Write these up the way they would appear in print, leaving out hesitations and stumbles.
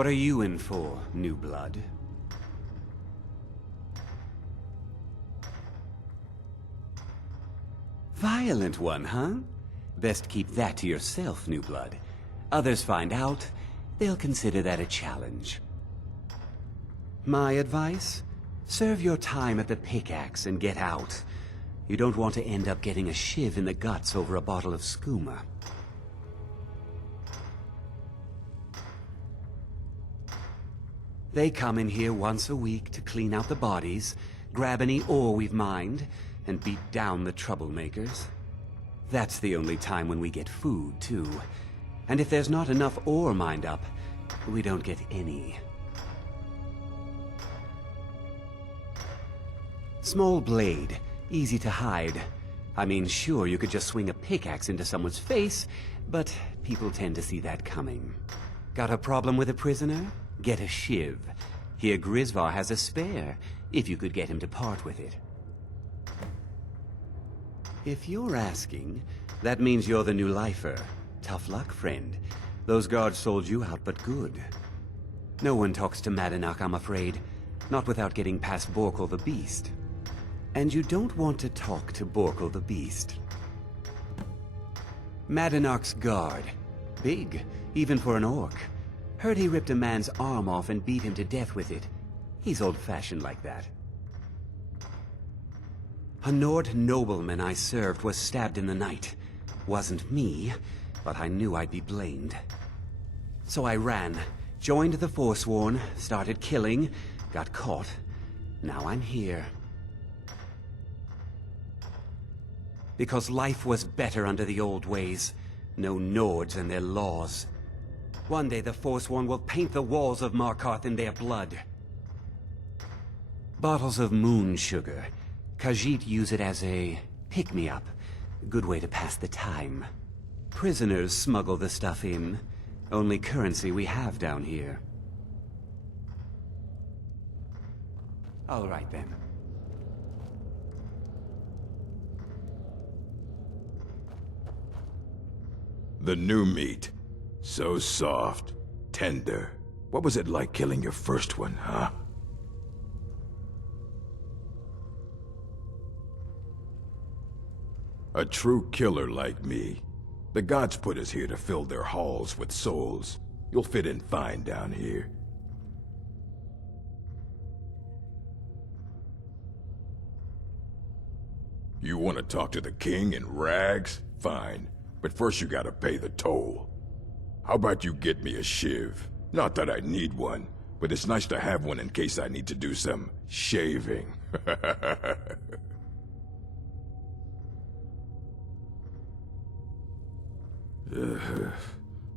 What are you in for, new blood? Violent one, huh? Best keep that to yourself, new blood. Others find out, they'll consider that a challenge. My advice? Serve your time at the pickaxe and get out. You don't want to end up getting a shiv in the guts over a bottle of skooma. They come in here once a week to clean out the bodies, grab any ore we've mined, and beat down the troublemakers. That's the only time when we get food, too. And if there's not enough ore mined up, we don't get any. Small blade, easy to hide. I mean, sure, you could just swing a pickaxe into someone's face, but people tend to see that coming. Got a problem with a prisoner? Get a shiv. Here Grisvar has a spare, if you could get him to part with it. If you're asking, that means you're the new lifer. Tough luck, friend. Those guards sold you out, but good. No one talks to Madanach, I'm afraid. Not without getting past Borkul the Beast. And you don't want to talk to Borkul the Beast. Madanach's guard. Big, even for an orc. Heard he ripped a man's arm off and beat him to death with it. He's old-fashioned like that. A Nord nobleman I served was stabbed in the night. Wasn't me, but I knew I'd be blamed. So I ran, joined the Forsworn, started killing, got caught. Now I'm here. Because life was better under the old ways. No Nords and their laws. One day the Forsworn will paint the walls of Markarth in their blood. Bottles of moon sugar. Khajiit use it as a pick-me-up. Good way to pass the time. Prisoners smuggle the stuff in. Only currency we have down here. All right then. The new meat. So soft, tender. What was it like killing your first one, huh? A true killer like me. The gods put us here to fill their halls with souls. You'll fit in fine down here. You want to talk to the king in rags? Fine. But first you gotta pay the toll. How about you get me a shiv? Not that I need one, but it's nice to have one in case I need to do some shaving.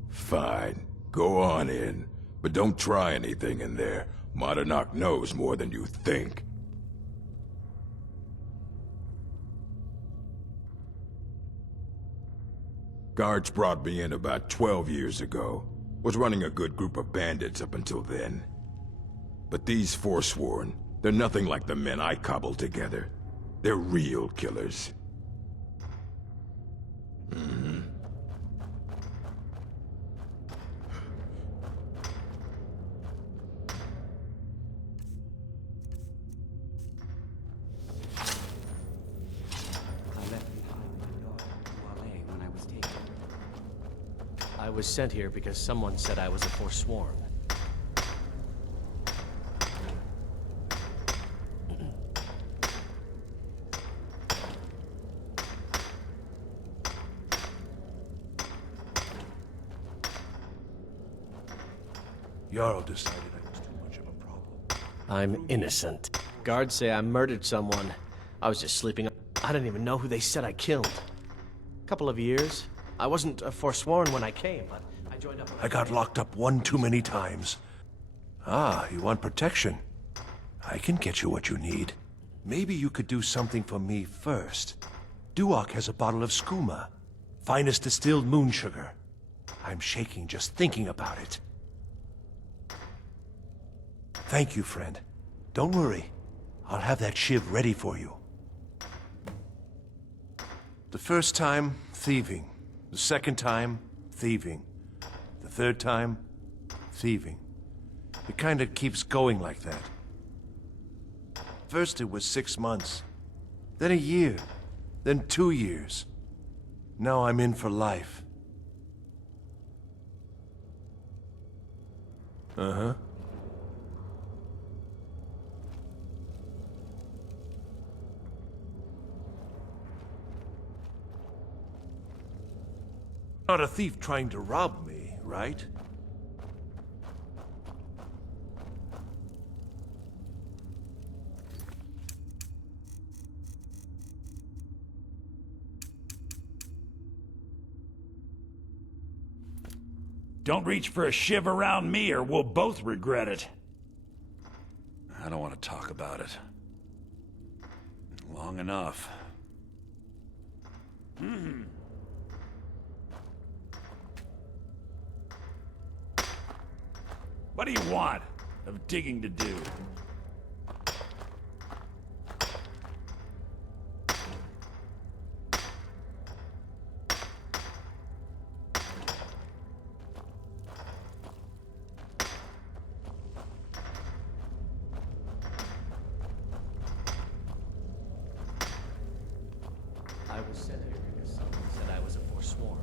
Fine. Go on in. But don't try anything in there. Madanach knows more than you think. Guards brought me in about 12 years ago. Was running a good group of bandits up until then. But these Forsworn, they're nothing like the men I cobbled together. They're real killers. I was sent here because someone said I was a Forsworn. Jarl decided I was too much of a problem. I'm innocent. Guards say I murdered someone. I was just sleeping. I didn't even know who they said I killed. Couple of years. I wasn't a Forsworn when I came, but I joined up. I got locked up one too many times. Ah, you want protection? I can get you what you need. Maybe you could do something for me first. Duak has a bottle of skooma. Finest distilled moon sugar. I'm shaking just thinking about it. Thank you, friend. Don't worry. I'll have that shiv ready for you. The first time, thieving. The second time, thieving. The third time, thieving. It kinda keeps going like that. First it was 6 months, then a year, then 2 years. Now I'm in for life. Uh-huh. Not a thief trying to rob me, right? Don't reach for a shiv around me or we'll both regret it. I don't want to talk about it. Long enough. What do you want of digging to do? I was sent here because someone said I was a forsworn.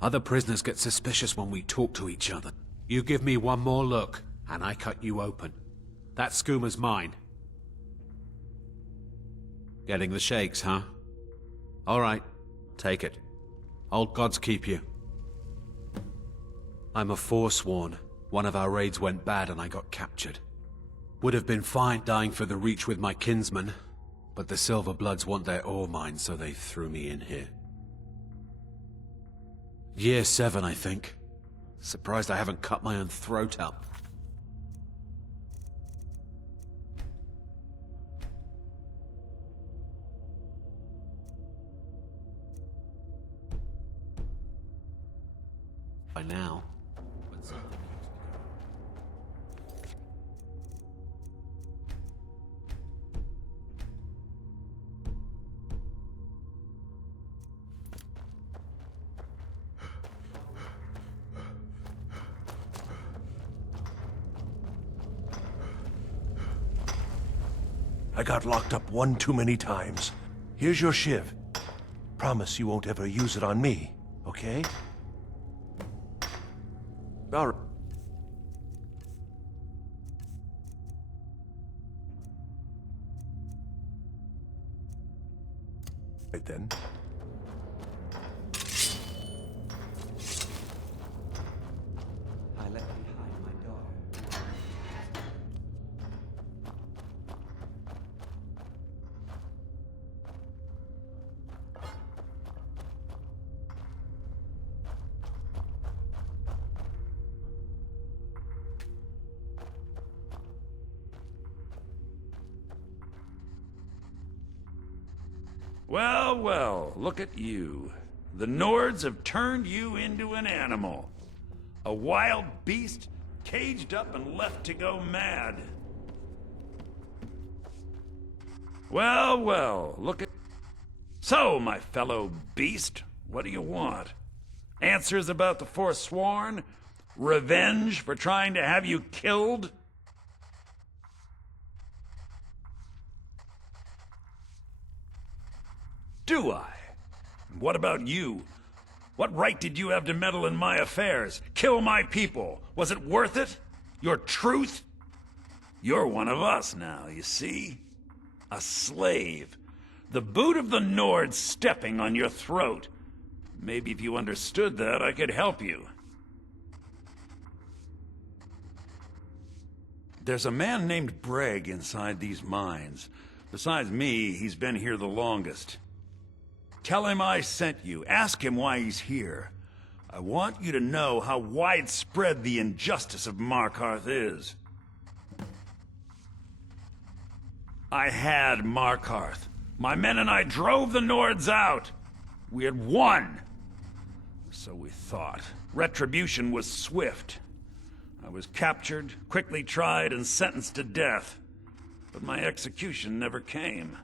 Other prisoners get suspicious when we talk to each other. You give me one more look, and I cut you open. That schooner's mine. Getting the shakes, huh? All right, take it. Old gods keep you. I'm a forsworn. One of our raids went bad and I got captured. Would have been fine dying for the Reach with my kinsmen, but the Silver Bloods want their ore mine, so they threw me in here. Year 7, I think. Surprised I haven't cut my own throat out. By now, when something keeps me going. I got locked up one too many times. Here's your shiv. Promise you won't ever use it on me, okay? All right. Right then. I let behind my dog. Well, well, look at you. The Nords have turned you into an animal. A wild beast caged up and left to go mad. Well, well, look at... So, my fellow beast, what do you want? Answers about the Forsworn? Revenge for trying to have you killed? Do I? What about you? What right did you have to meddle in my affairs? Kill my people? Was it worth it? Your truth? You're one of us now, you see? A slave. The boot of the Nord stepping on your throat. Maybe if you understood that, I could help you. There's a man named Breg inside these mines. Besides me, he's been here the longest. Tell him I sent you. Ask him why he's here. I want you to know how widespread the injustice of Markarth is. I had Markarth. My men and I drove the Nords out. We had won. So we thought. Retribution was swift. I was captured, quickly tried, and sentenced to death. But my execution never came.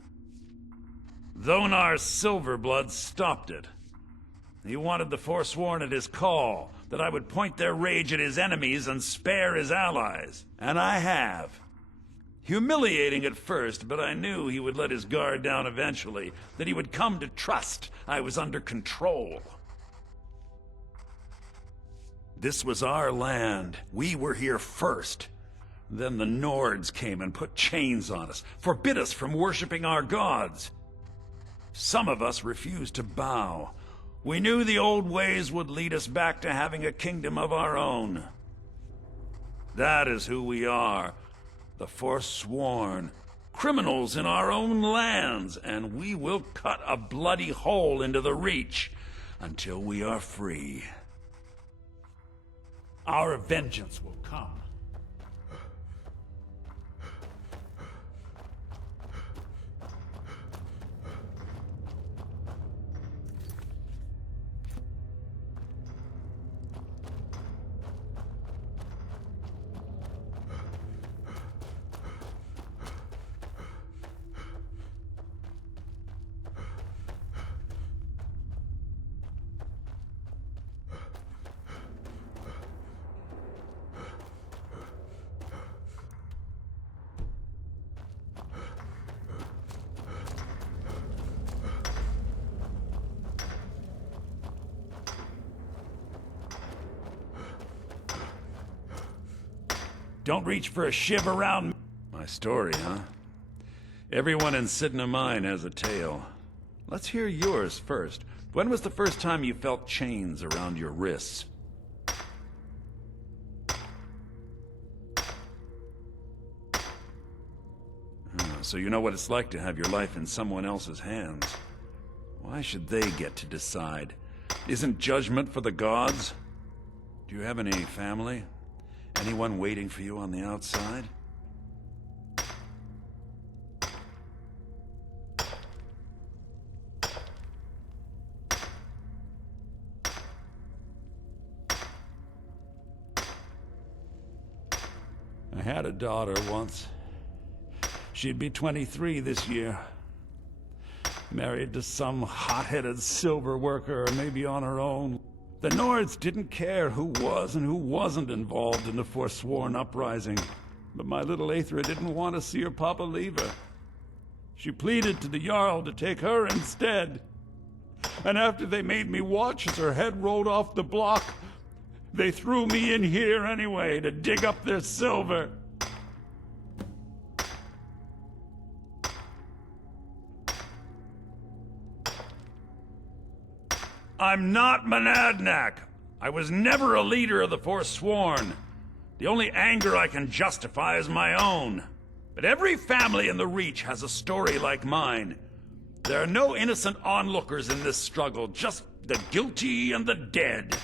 Dhonar's Silverblood stopped it. He wanted the Forsworn at his call, that I would point their rage at his enemies and spare his allies. And I have. Humiliating at first, but I knew he would let his guard down eventually, that he would come to trust I was under control. This was our land. We were here first. Then the Nords came and put chains on us, forbid us from worshipping our gods. Some of us refused to bow. We knew the old ways would lead us back to having a kingdom of our own. That is who we are, the Forsworn, criminals in our own lands, and we will cut a bloody hole into the Reach until we are free. Our vengeance will come. Don't reach for a shiv around my story, huh? Everyone in Sidna Mine has a tale. Let's hear yours first. When was the first time you felt chains around your wrists? So you know what it's like to have your life in someone else's hands. Why should they get to decide? Isn't judgment for the gods? Do you have any family? Anyone waiting for you on the outside? I had a daughter once. She'd be 23 this year. Married to some hot-headed silver worker, or maybe on her own. The Nords didn't care who was and who wasn't involved in the Forsworn uprising. But my little Aethra didn't want to see her papa leave her. She pleaded to the Jarl to take her instead. And after they made me watch as her head rolled off the block, they threw me in here anyway to dig up their silver. I'm not Monadnac. I was never a leader of the Forsworn. The only anger I can justify is my own. But every family in the Reach has a story like mine. There are no innocent onlookers in this struggle, just the guilty and the dead.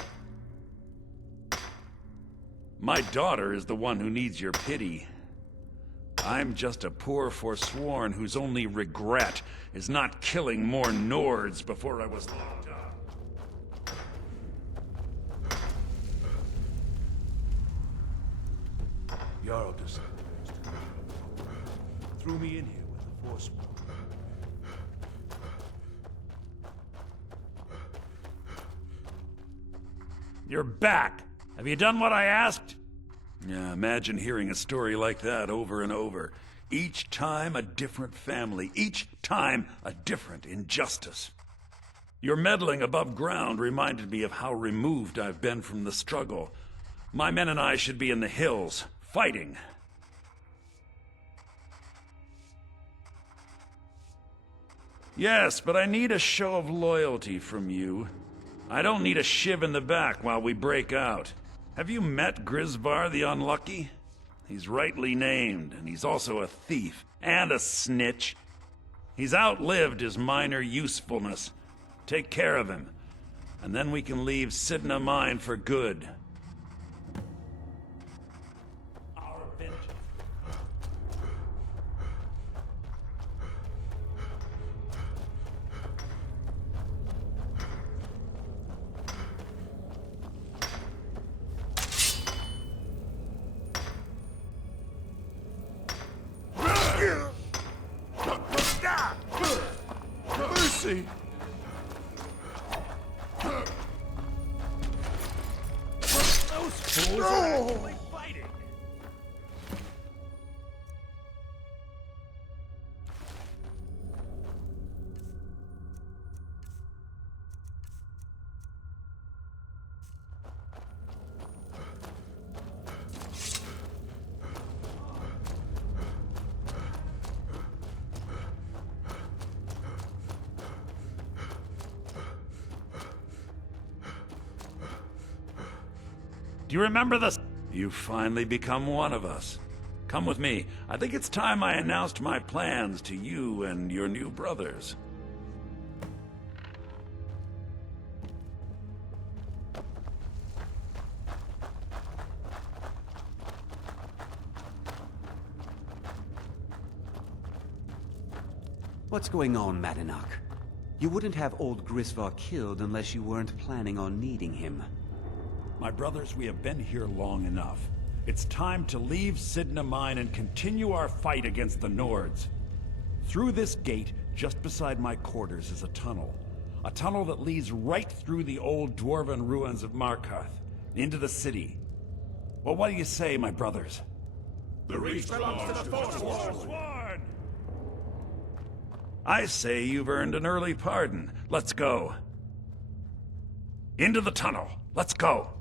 My daughter is the one who needs your pity. I'm just a poor Forsworn whose only regret is not killing more Nords before I was locked up. Jarl decided threw me in here with the Forsworn. You're back. Have you done what I asked? Yeah, imagine hearing a story like that over and over. Each time a different family, each time a different injustice. Your meddling above ground reminded me of how removed I've been from the struggle. My men and I should be in the hills, fighting. Yes, but I need a show of loyalty from you. I don't need a shiv in the back while we break out. Have you met Grisvar the Unlucky? He's rightly named, and he's also a thief and a snitch. He's outlived his minor usefulness. Take care of him, and then we can leave Sidna Mine for good. Our vengeance. Mercy! Those fools are actually fighting. Do you remember this? You've finally become one of us. Come with me. I think it's time I announced my plans to you and your new brothers. What's going on, Madanach? You wouldn't have old Grisvar killed unless you weren't planning on needing him. My brothers, we have been here long enough. It's time to leave Sidna Mine and continue our fight against the Nords. Through this gate, just beside my quarters, is a tunnel. A tunnel that leads right through the old dwarven ruins of Markarth, into the city. Well, what do you say, my brothers? The reach belongs to the Forsworn! I say you've earned an early pardon. Let's go. Into the tunnel. Let's go.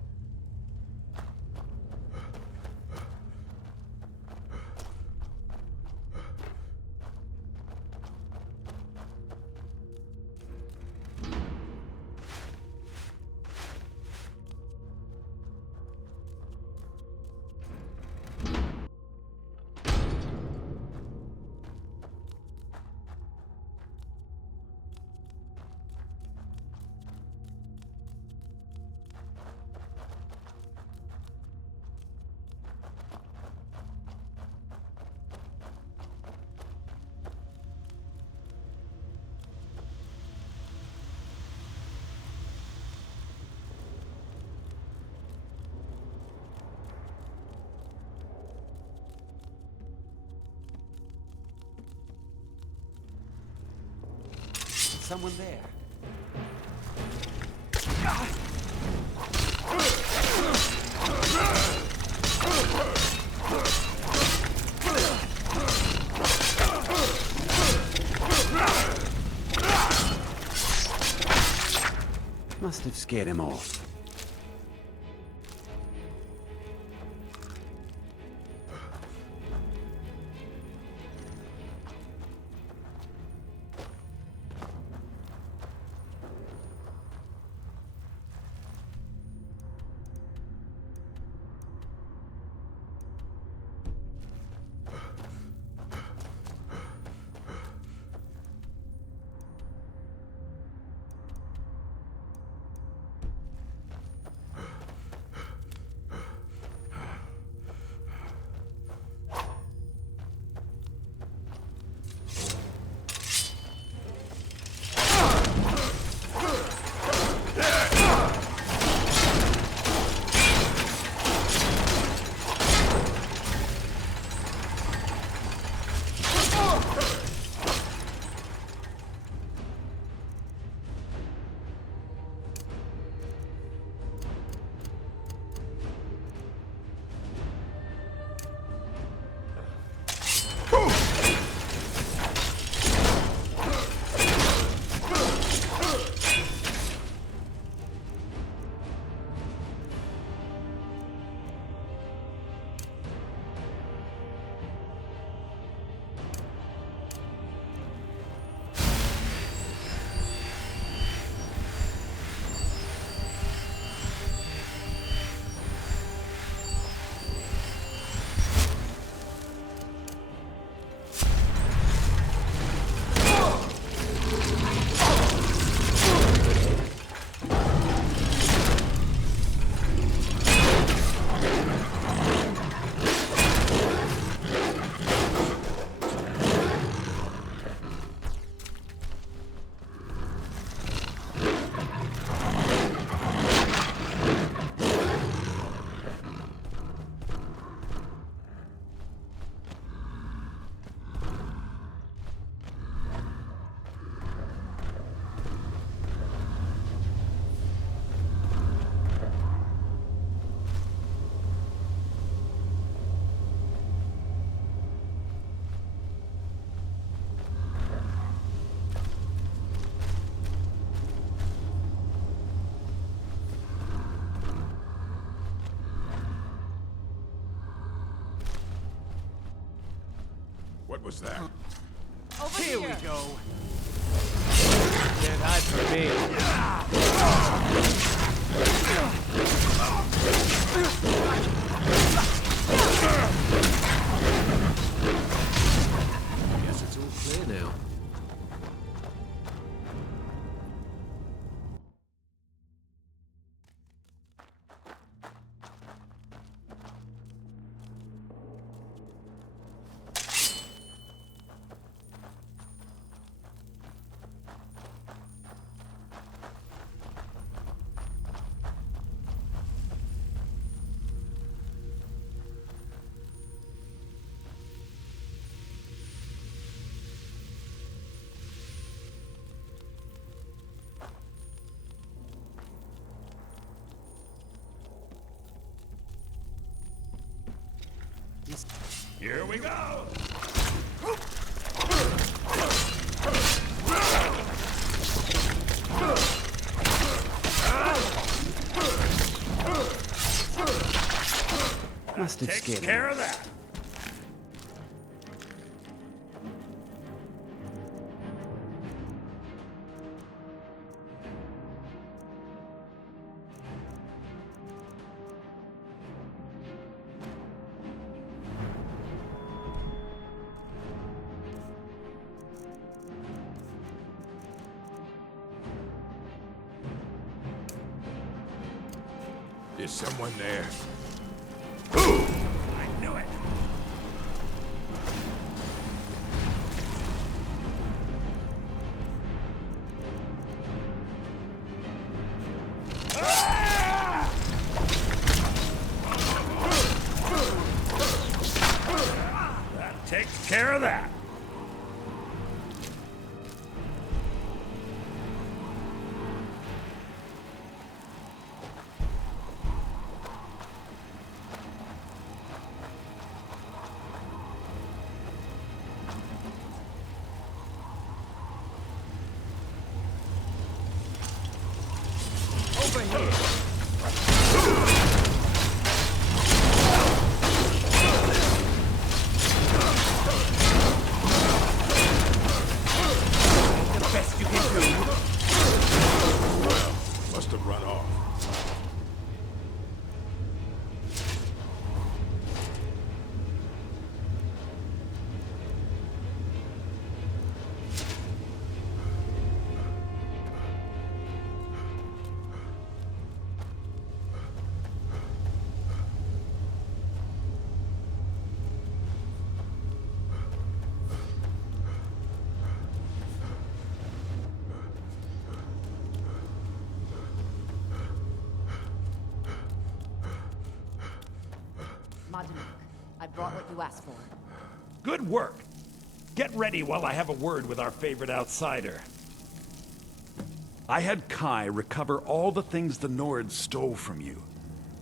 Someone there. Must have scared him off. What was that? Over Here here. we go. Can't hide from me. Guess it's all clear now. Here we go! Must have Takes scared care him. of that. Is someone there? I knew it. That takes care of that. Over here. The best you can do. Well, must have run off. Madam, I brought what you asked for. Good work. Get ready while I have a word with our favorite outsider. I had Kai recover all the things the Nords stole from you.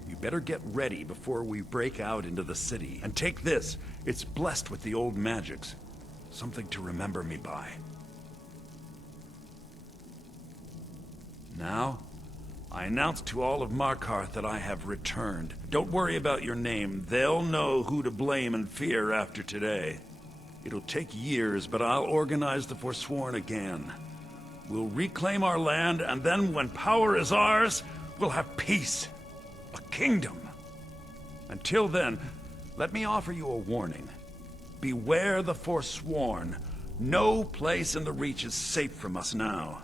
You better get ready before we break out into the city. And take this. It's blessed with the old magics. Something to remember me by. Now, I announce to all of Markarth that I have returned. Don't worry about your name. They'll know who to blame and fear after today. It'll take years, but I'll organize the Forsworn again. We'll reclaim our land, and then when power is ours, we'll have peace. A kingdom. Until then, let me offer you a warning. Beware the Forsworn. No place in the Reach is safe from us now.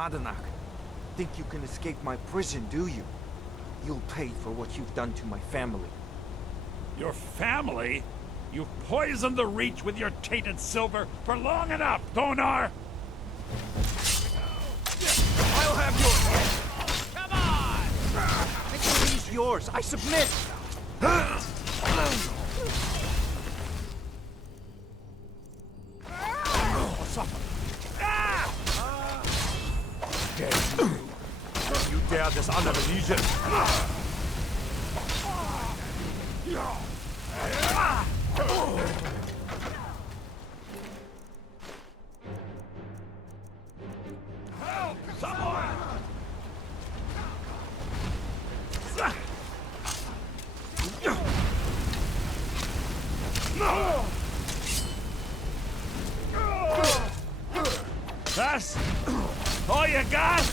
Madanak. Think you can escape my prison, do you? You'll pay for what you've done to my family. Your family? You've poisoned the Reach with your tainted silver for long enough, Thonar! I'll have yours! Come on! Victory's yours! I submit! You dare dishonor the Legion? Help! Someone! That's all you got?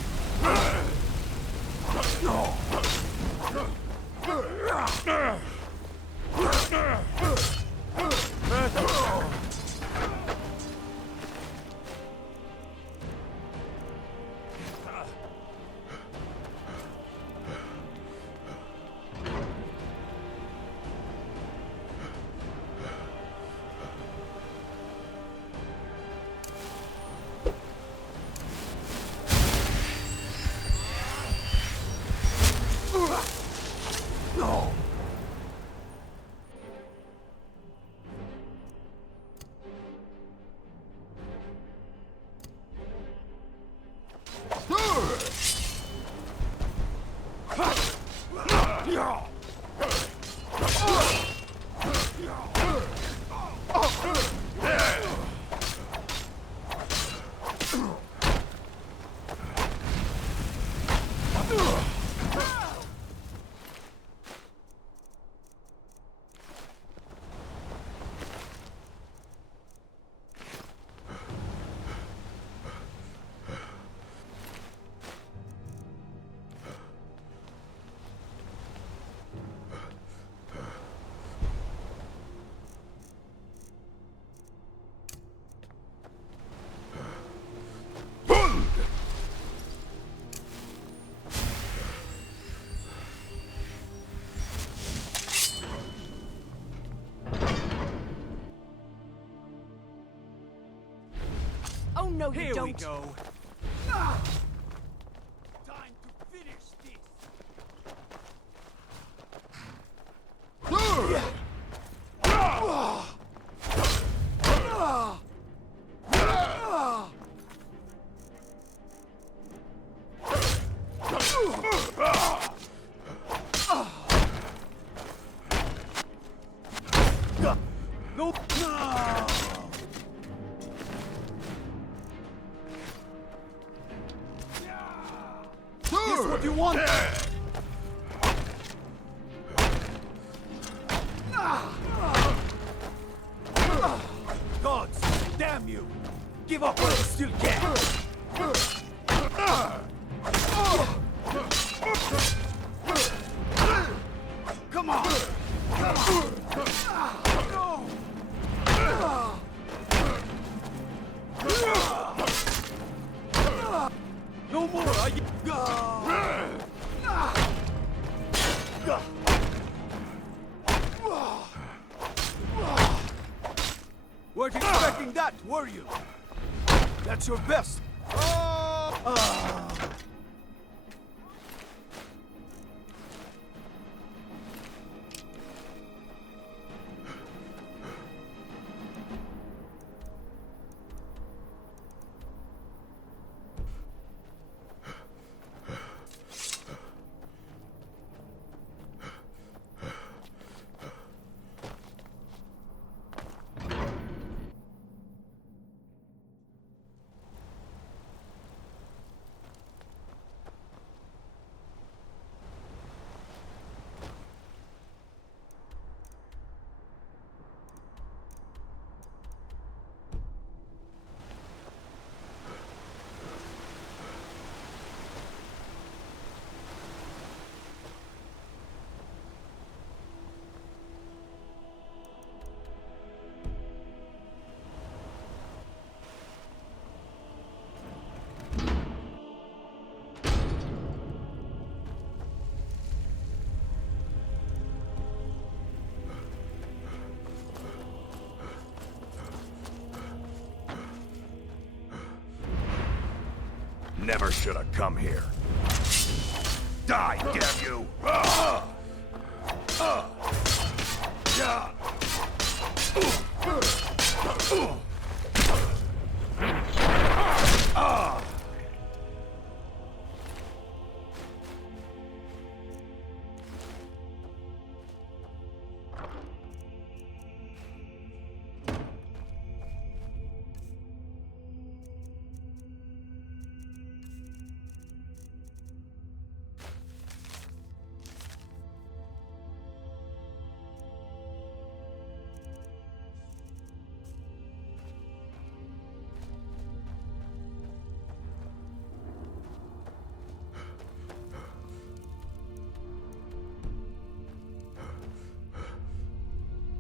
Oh no, you Here don't. we go. Time to finish this. No. Here's what you want. Gods, damn you! Give up while you still can. Come on. No more. Weren't expecting that, were you? That's your best. never should have come here. Die, damn you!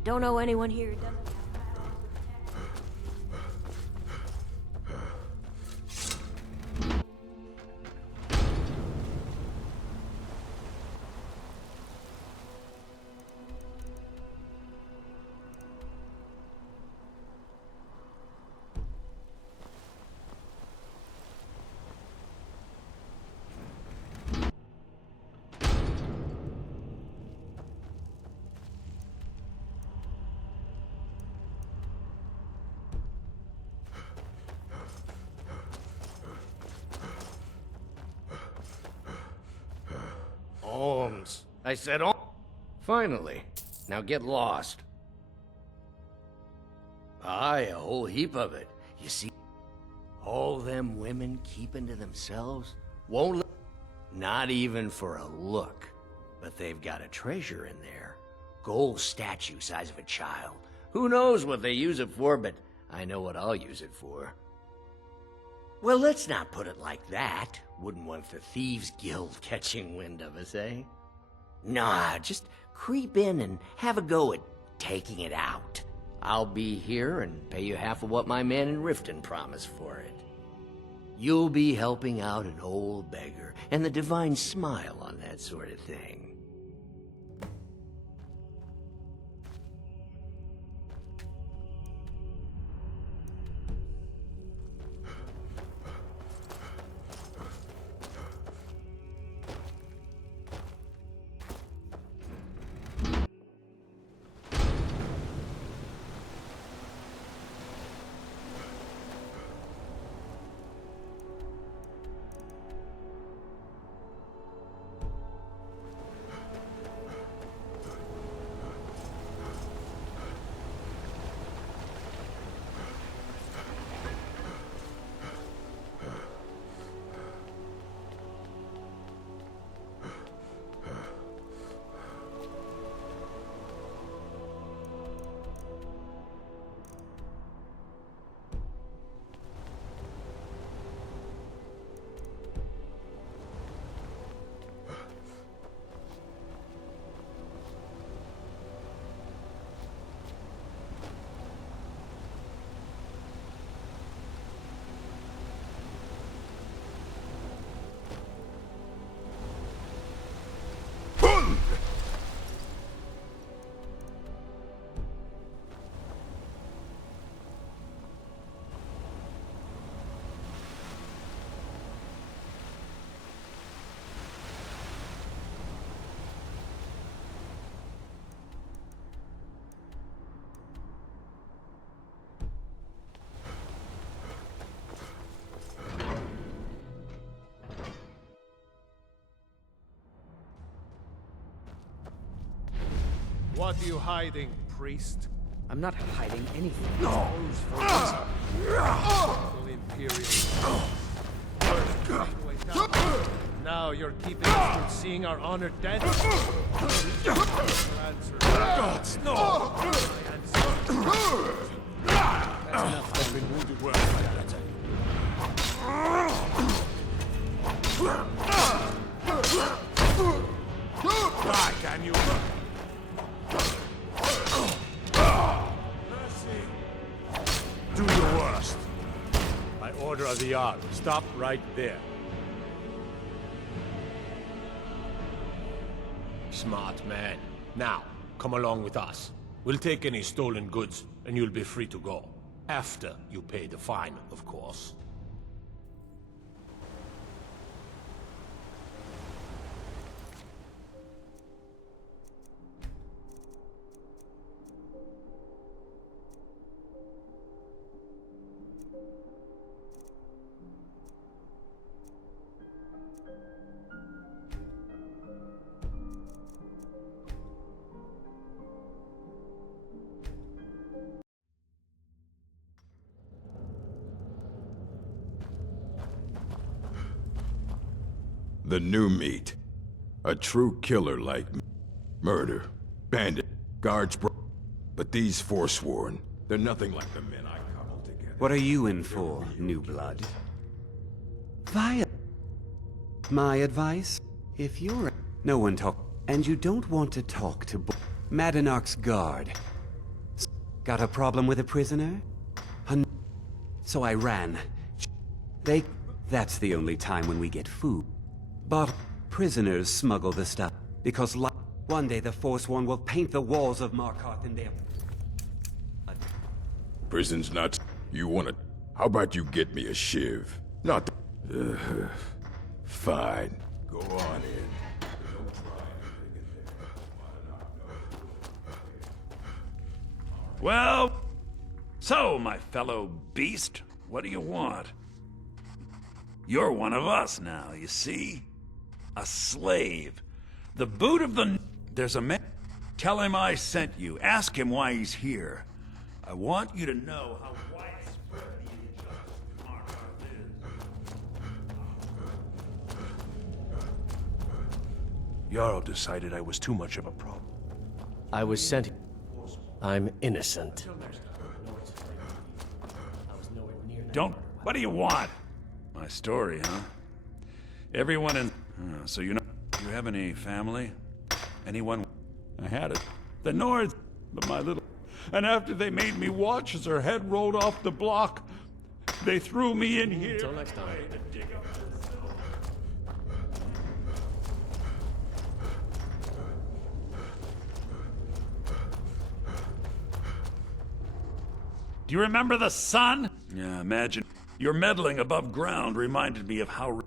Don't know anyone here who doesn't. Holmes. I said, oh, finally. Now get lost. Aye, a whole heap of it. You see, all them women keeping to themselves won't let, not even for a look. But they've got a treasure in there. Gold statue size of a child. Who knows what they use it for, but I know what I'll use it for. Well, let's not put it like that. Wouldn't want the Thieves Guild catching wind of us, eh? Nah, just creep in and have a go at taking it out. I'll be here and pay you half of what my man in Riften promised for it. You'll be helping out an old beggar, and the divine smile on that sort of thing. What are you hiding, priest? I'm not hiding anything. No! Imperial. Now you're keeping us from seeing our honored dead? Gods, no! That's enough. I've been wounded well. Die, can you? Do your worst. By order of the Jarl, stop right there. Smart man. Now, come along with us. We'll take any stolen goods, and you'll be free to go. After you pay the fine, of course. The new meat. A true killer like me. Murder. Bandit. Guards but these Forsworn, they're nothing like the men I cobbled together. What are you in for, new blood? My advice? If you're... No one talk... And you don't want to talk to... Madanark's guard. Got a problem with a prisoner? So I ran. That's the only time when we get food. But prisoners smuggle the stuff. Because one day the Forsworn will paint the walls of Markarth in their... Prison's not... You wanna... How about you get me a shiv? Not the... Fine. Go on in. Well, so, my fellow beast, what do you want? You're one of us now, you see? A slave. The boot of the... There's a man... Tell him I sent you. Ask him why he's here. I want you to know how widespread the injustice of Markarth is. Jarl decided I was too much of a problem. I was sent... I'm innocent. Don't... What do you want? My story, huh? Everyone in... so you know... You have any family? Anyone? I had it. The Nords... But my little... And after they made me watch as her head rolled off the block, they threw me in here. Until next time. To dig up the silver. Do you remember the sun? Yeah, imagine. Your meddling above ground reminded me of how...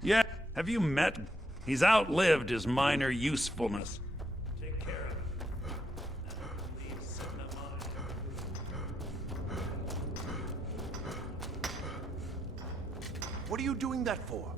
Yeah, have you met? He's outlived his minor usefulness. Take care of him. What are you doing that for?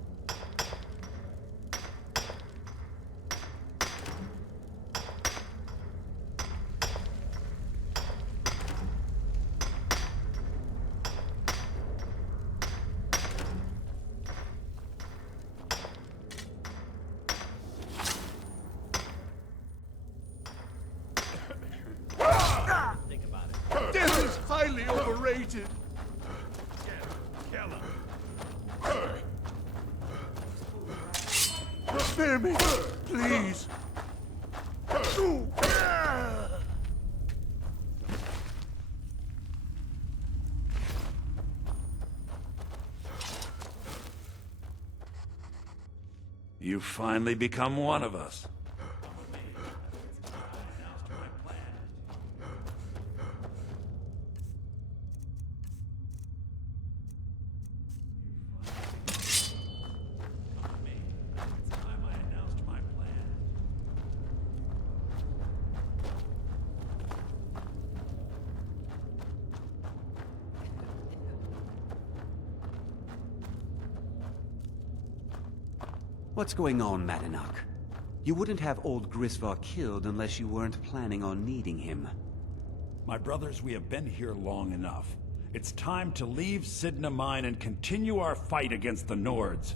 This is highly overrated. Spare me, please. You've finally become one of us. What's going on, Madanark? You wouldn't have old Grisvar killed unless you weren't planning on needing him. My brothers, we have been here long enough. It's time to leave Sidna Mine and continue our fight against the Nords.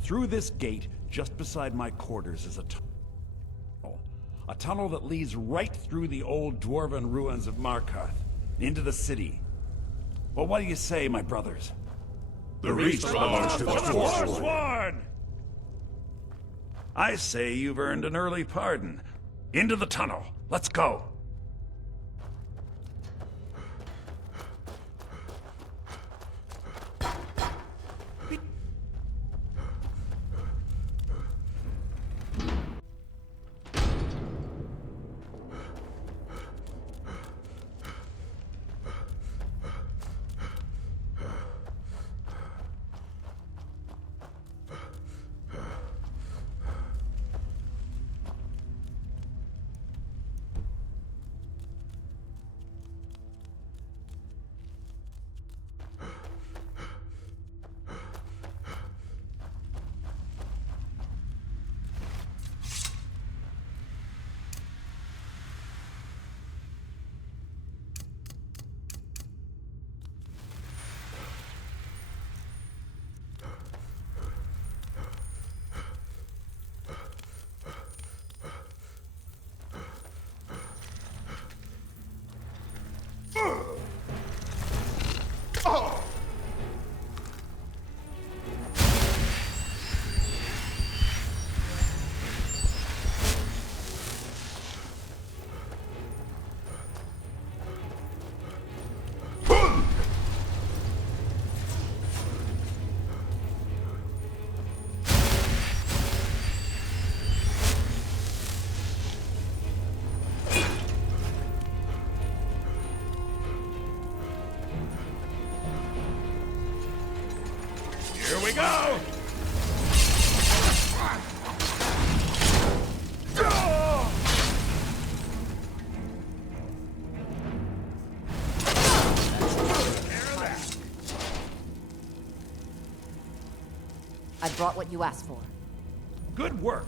Through this gate, just beside my quarters, is a tunnel. A tunnel that leads right through the old dwarven ruins of Markarth, into the city. Well, what do you say, my brothers? The Reach belongs to the Forsworn. Forsworn! I say you've earned an early pardon. Into the tunnel. Let's go. go! I brought what you asked for. Good work.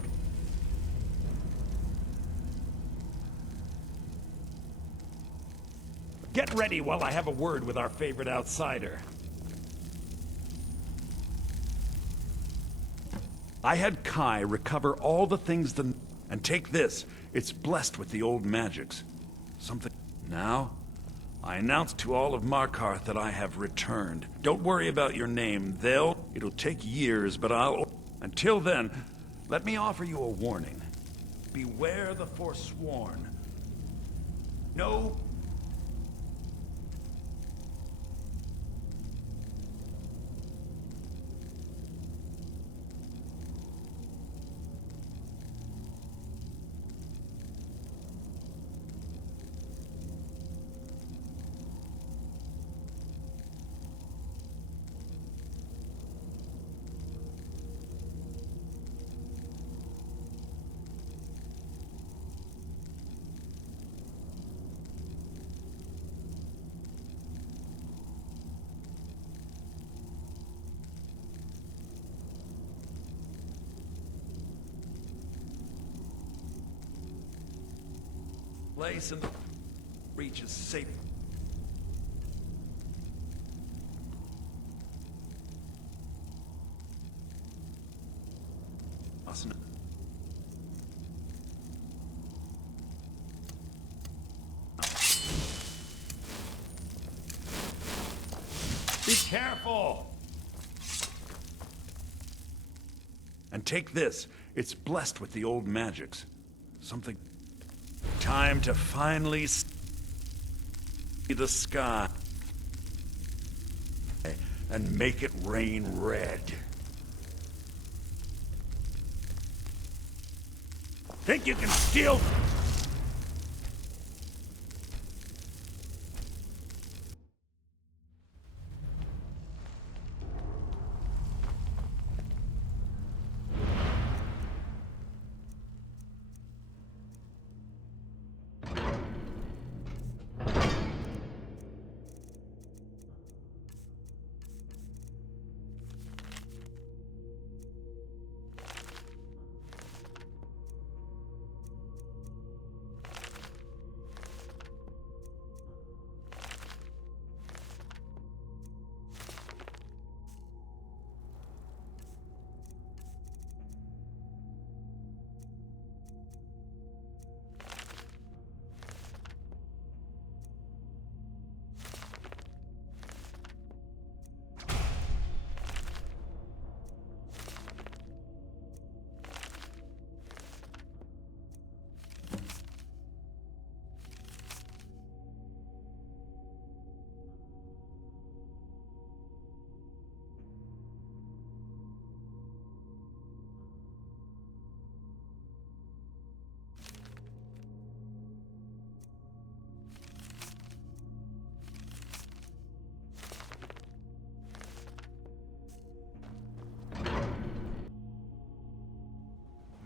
Get ready while I have a word with our favorite outsider. I had Kai recover all the things and take this. It's blessed with the old magics. Something... Now, I announce to all of Markarth that I have returned. Don't worry about your name. It'll take years, but I'll... Until then, let me offer you a warning. Beware the Forsworn. No... place and the reach is safe. Be careful! And take this. It's blessed with the old magics. Something... Time to finally see the sky and make it rain red. Think you can steal...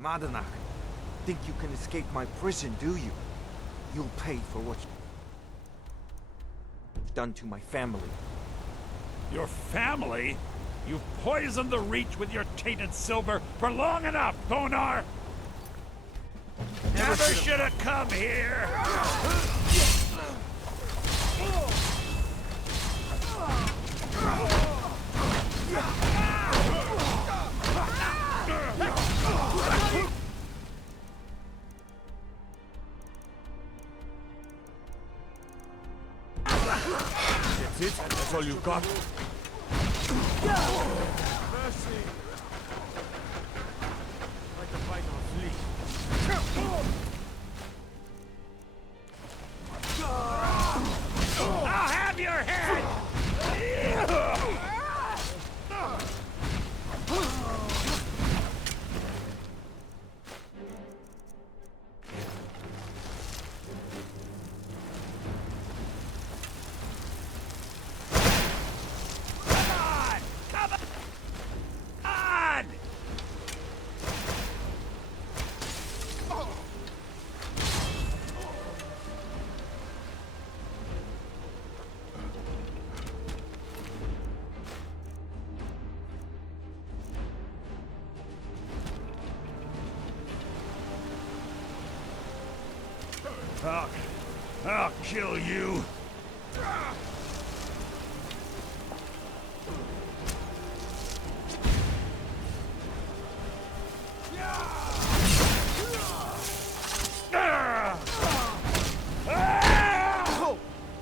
Madanak, think you can escape my prison, do you? You'll pay for what you've done to my family. Your family? You've poisoned the Reach with your tainted silver for long enough, Thonar! Never should have come here! That's it? That's all you've got? Mercy! Like a fight on a flea. I'll have your head! I'll kill you. Oh,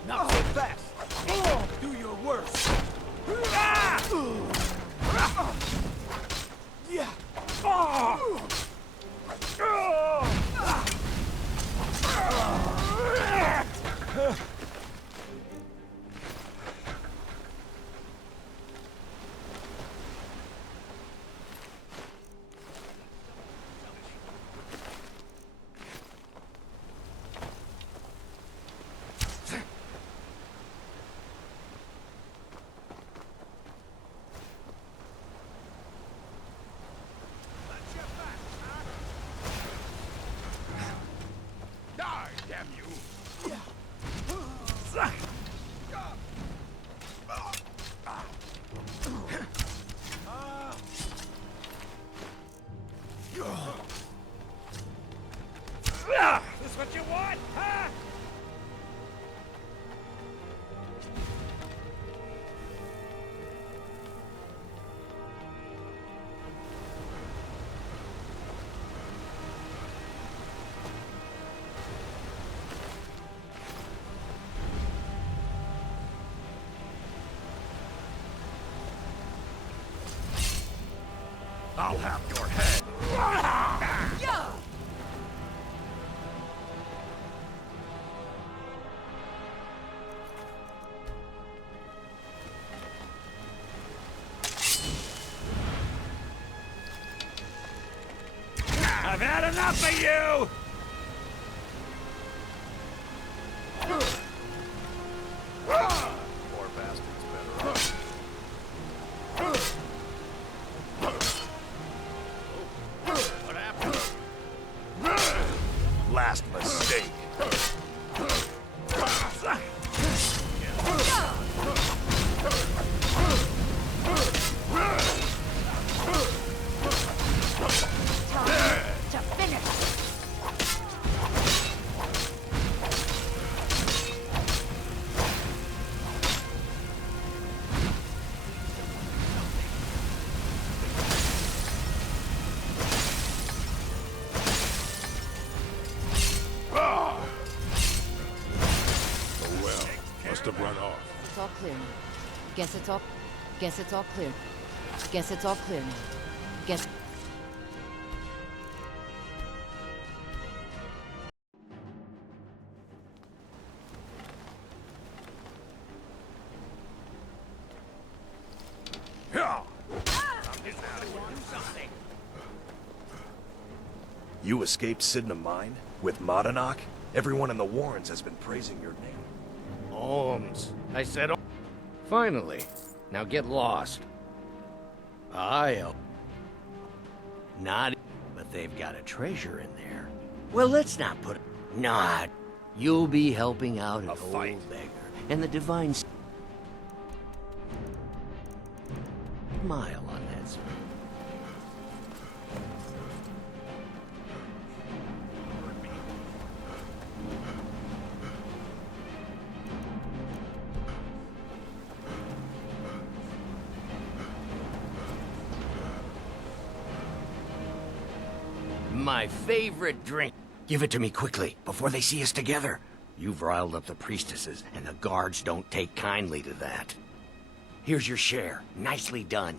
not so fast. Do your worst. Yeah. Die, damn you! This what you want, huh? I'll have your head! I've had enough of you! Poor bastard's better off. What happened? Last mistake. To finish. Oh well, must have run off. It's all clear now. Guess it's all clear. Guess it's all clear now. Guess. You escaped Sidna Mine? With Madanach? Everyone in the Warrens has been praising your name. Holmes. I said, finally. Now get lost. I'll. Not, but they've got a treasure in there. Well, let's not put. Not. You'll be helping out an old beggar, and the divine smile on that smile. My favorite drink. Give it to me quickly, before they see us together. You've riled up the priestesses, and the guards don't take kindly to that. Here's your share. Nicely done.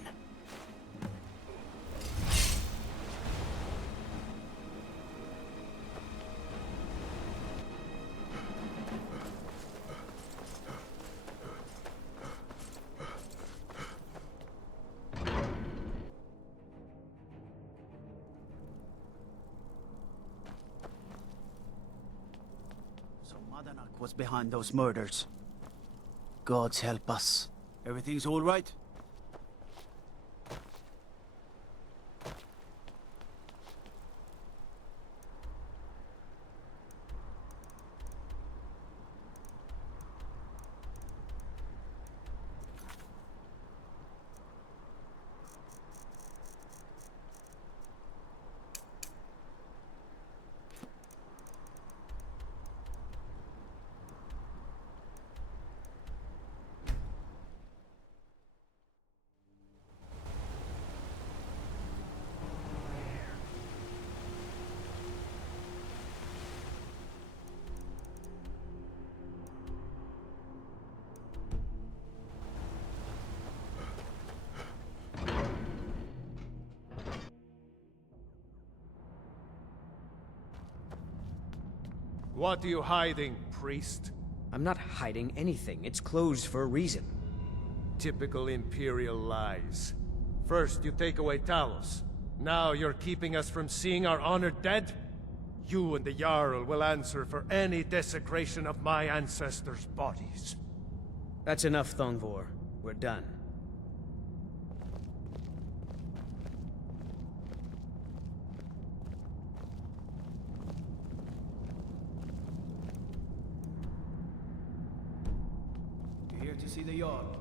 Was behind those murders. Gods help us. Everything's all right? What are you hiding, priest? I'm not hiding anything. It's closed for a reason. Typical Imperial lies. First, you take away Talos. Now you're keeping us from seeing our honored dead? You and the Jarl will answer for any desecration of my ancestors' bodies. That's enough, Thongvor. We're done. You're here to see the Jarl.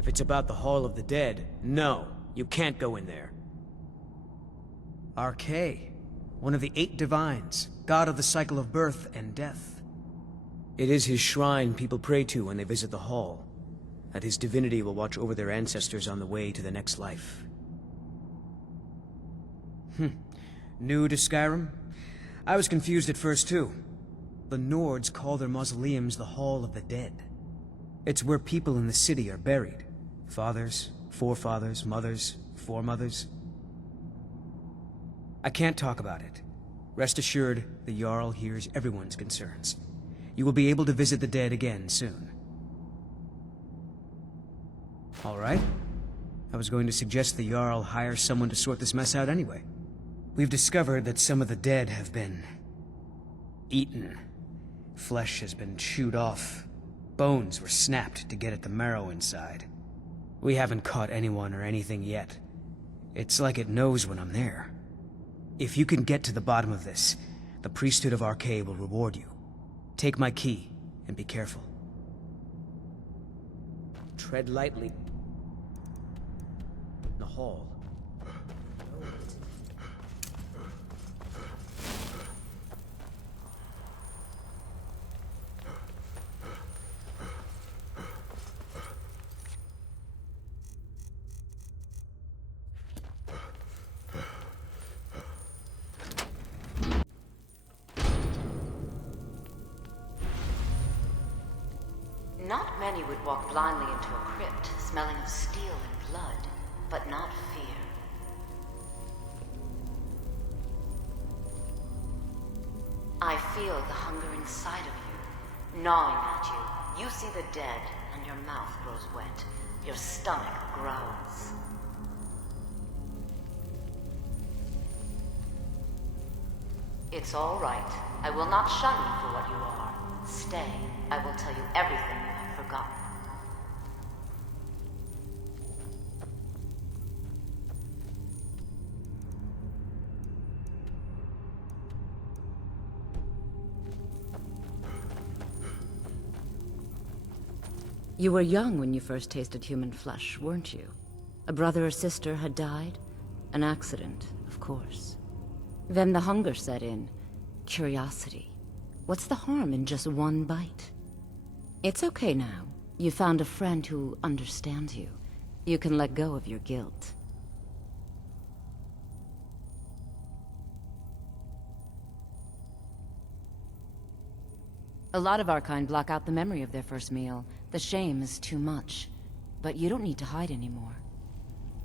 If it's about the Hall of the Dead, no, you can't go in there. Arkay, one of the 8 divines, god of the cycle of birth and death. It is his shrine people pray to when they visit the hall, and his divinity will watch over their ancestors on the way to the next life. New to Skyrim? I was confused at first too. The Nords call their mausoleums the Hall of the Dead. It's where people in the city are buried. Fathers, forefathers, mothers, foremothers. I can't talk about it. Rest assured, the Jarl hears everyone's concerns. You will be able to visit the dead again soon. All right. I was going to suggest the Jarl hire someone to sort this mess out anyway. We've discovered that some of the dead have been eaten. Flesh has been chewed off. Bones were snapped to get at the marrow inside. We haven't caught anyone or anything yet. It's like it knows when I'm there. If you can get to the bottom of this, the priesthood of Arkay will reward you. Take my key, and be careful. Tread lightly. In the hall. Not many would walk blindly into a crypt, smelling of steel and blood, but not fear. I feel the hunger inside of you, gnawing at you. You see the dead, and your mouth grows wet. Your stomach growls. It's all right. I will not shun you for what you are. Stay. I will tell you everything you have forgotten. You were young when you first tasted human flesh, weren't you? A brother or sister had died? An accident, of course. Then the hunger set in. Curiosity. What's the harm in just one bite? It's okay now. You found a friend who understands you. You can let go of your guilt. A lot of our kind block out the memory of their first meal. The shame is too much. But you don't need to hide anymore.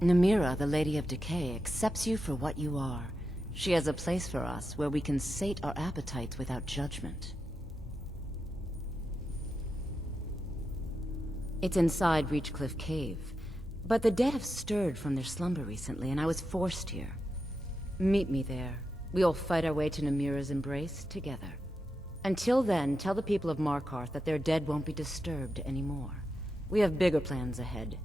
Namira, the Lady of Decay, accepts you for what you are. She has a place for us where we can sate our appetites without judgment. It's inside Reachcliff Cave, but the dead have stirred from their slumber recently, and I was forced here. Meet me there. We'll fight our way to Namira's embrace together. Until then, tell the people of Markarth that their dead won't be disturbed anymore. We have bigger plans ahead.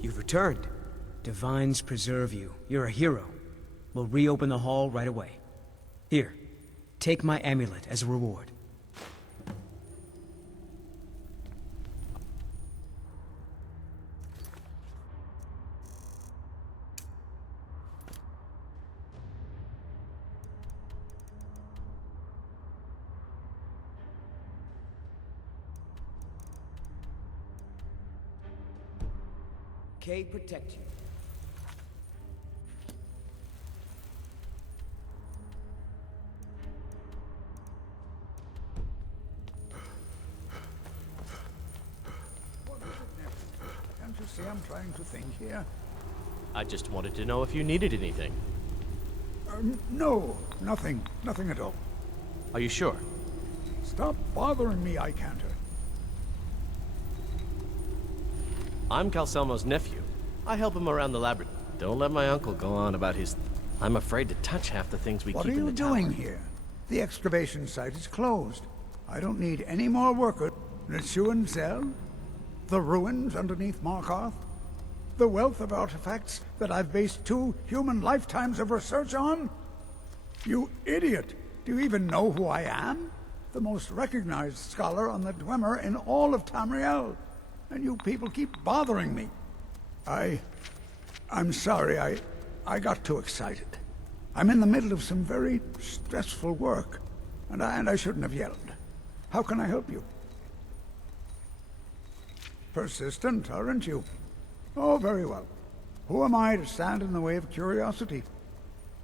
You've returned. Divines preserve you. You're a hero. We'll reopen the hall right away. Here, take my amulet as a reward. Kay, protect you. say I'm trying to think here. I just wanted to know if you needed anything. No, nothing. Nothing at all. Are you sure? Stop bothering me, I can't. I'm Calcelmo's nephew. I help him around the laboratory. Don't let my uncle go on about his... I'm afraid to touch half the things we What keep are in you the doing tower. here? The excavation site is closed. I don't need any more workers. Neshuan Zell? The ruins underneath Markarth? The wealth of artifacts that I've based 2 human lifetimes of research on? You idiot! Do you even know who I am? The most recognized scholar on the Dwemer in all of Tamriel. And you people keep bothering me. I'm sorry, I got too excited. I'm in the middle of some very stressful work, and I shouldn't have yelled. How can I help you? Persistent, aren't you? Oh, very well. Who am I to stand in the way of curiosity?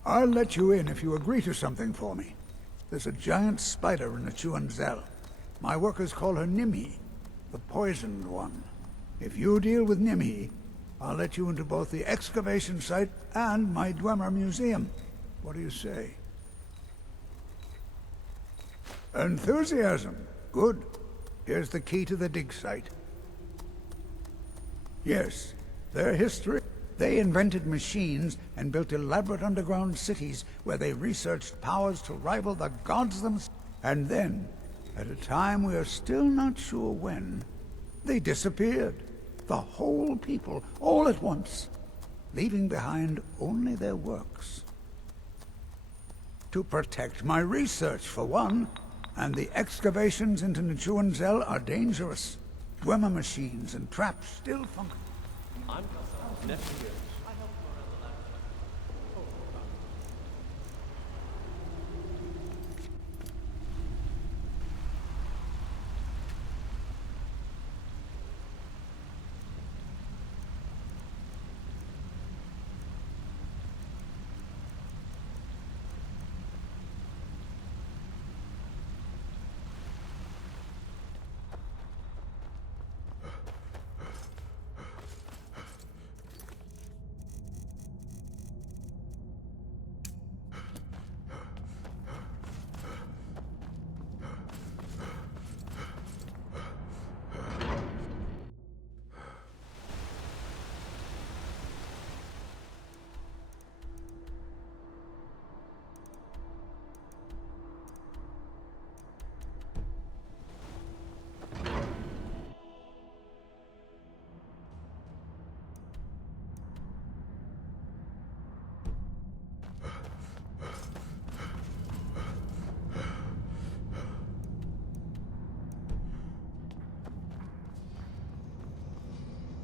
I'll let you in if you agree to something for me. There's a giant spider in the Chuan Zell. My workers call her Nimhi, the poisoned one. If you deal with Nimhi, I'll let you into both the excavation site and my Dwemer museum. What do you say? Enthusiasm. Good. Here's the key to the dig site. Yes, their history. They invented machines and built elaborate underground cities where they researched powers to rival the gods themselves. And then, at a time we are still not sure when, they disappeared. The whole people, all at once, leaving behind only their works. To protect my research, for one, and the excavations into Neshuan Zell are dangerous. Dwemer machines and traps still function. I'm Calcelmo's nephew. I help him around the laboratory.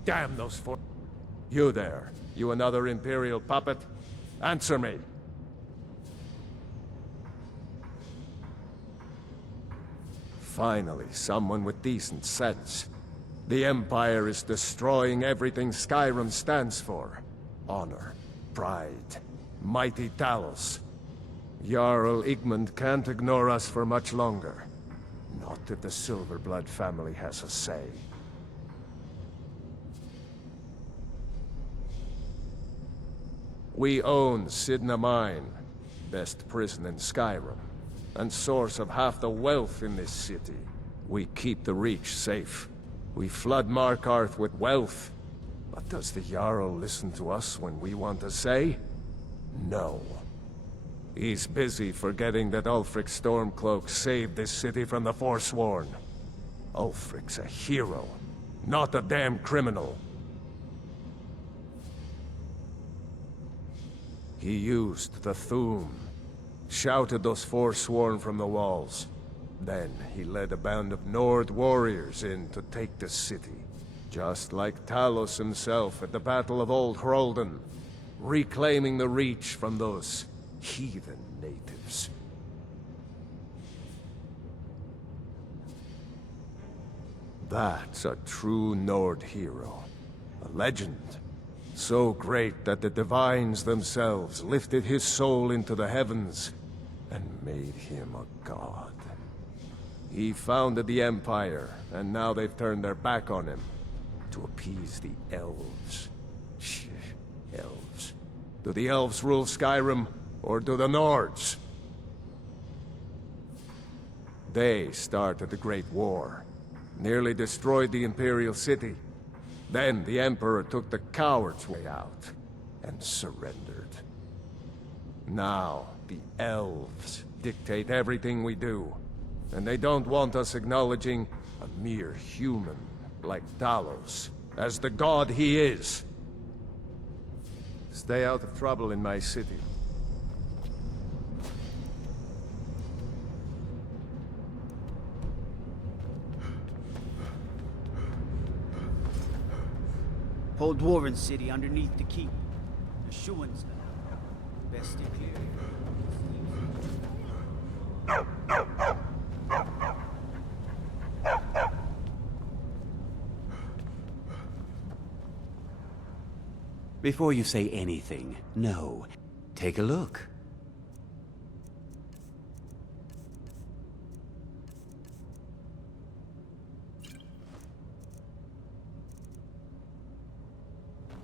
Damn those 4... You there. You another Imperial puppet? Answer me. Finally, someone with decent sense. The Empire is destroying everything Skyrim stands for. Honor, pride, mighty Talos. Jarl Igmund can't ignore us for much longer. Not if the Silverblood family has a say. We own Sidna Mine, best prison in Skyrim, and source of half the wealth in this city. We keep the Reach safe. We flood Markarth with wealth. But does the Jarl listen to us when we want to say? No. He's busy forgetting that Ulfric Stormcloak saved this city from the Forsworn. Ulfric's a hero, not a damn criminal. He used the Thuum, shouted those Forsworn from the walls. Then he led a band of Nord warriors in to take the city. Just like Talos himself at the Battle of Old Hroldan, reclaiming the Reach from those heathen natives. That's a true Nord hero. A legend. So great that the Divines themselves lifted his soul into the heavens and made him a god. He founded the Empire, and now they've turned their back on him. to appease the elves. Elves. Do the elves rule Skyrim, or do the Nords? They started the Great War, nearly destroyed the Imperial City. Then the Emperor took the coward's way out, and surrendered. Now, the elves dictate everything we do, and they don't want us acknowledging a mere human like Talos as the god he is. Stay out of trouble in my city. Whole Dwarven city underneath the keep. The Shuans. Best stay clear. Before you say anything, no. Take a look.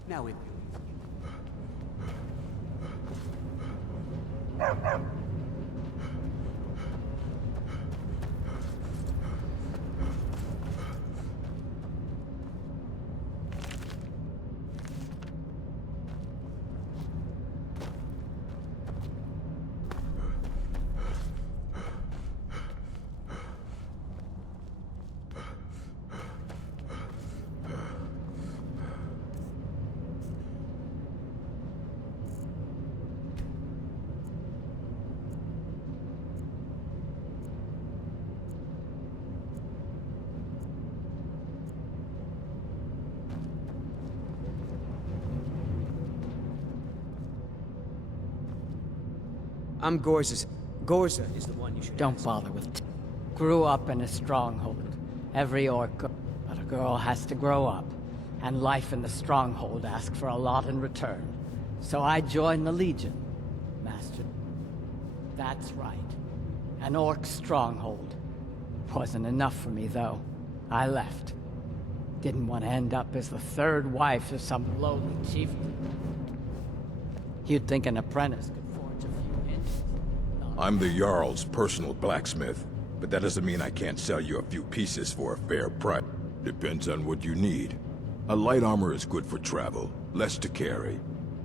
Now it... I'm Gorza's. Gorza is the one you should Don't ask. bother with Grew up in a stronghold. Every orc, but a girl has to grow up. And life in the stronghold asks for a lot in return. So I joined the Legion, Master. That's right. An orc stronghold. Wasn't enough for me, though. I left. Didn't want to end up as the third wife of some lowly chieftain. You'd think an apprentice could forge a few inches. I'm the Jarl's personal blacksmith, but that doesn't mean I can't sell you a few pieces for a fair price. Depends on what you need. A light armor is good for travel, less to carry.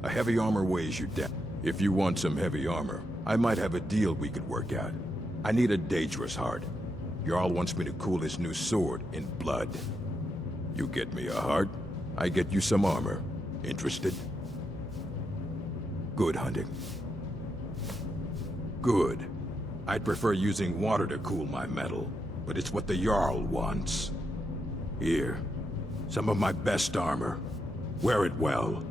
A heavy armor weighs you down. If you want some heavy armor, I might have a deal we could work out. I need a dangerous heart. Jarl wants me to cool his new sword in blood. You get me a heart, I get you some armor. Interested? Good hunting. Good. I'd prefer using water to cool my metal, but it's what the Jarl wants. Here, some of my best armor. Wear it well.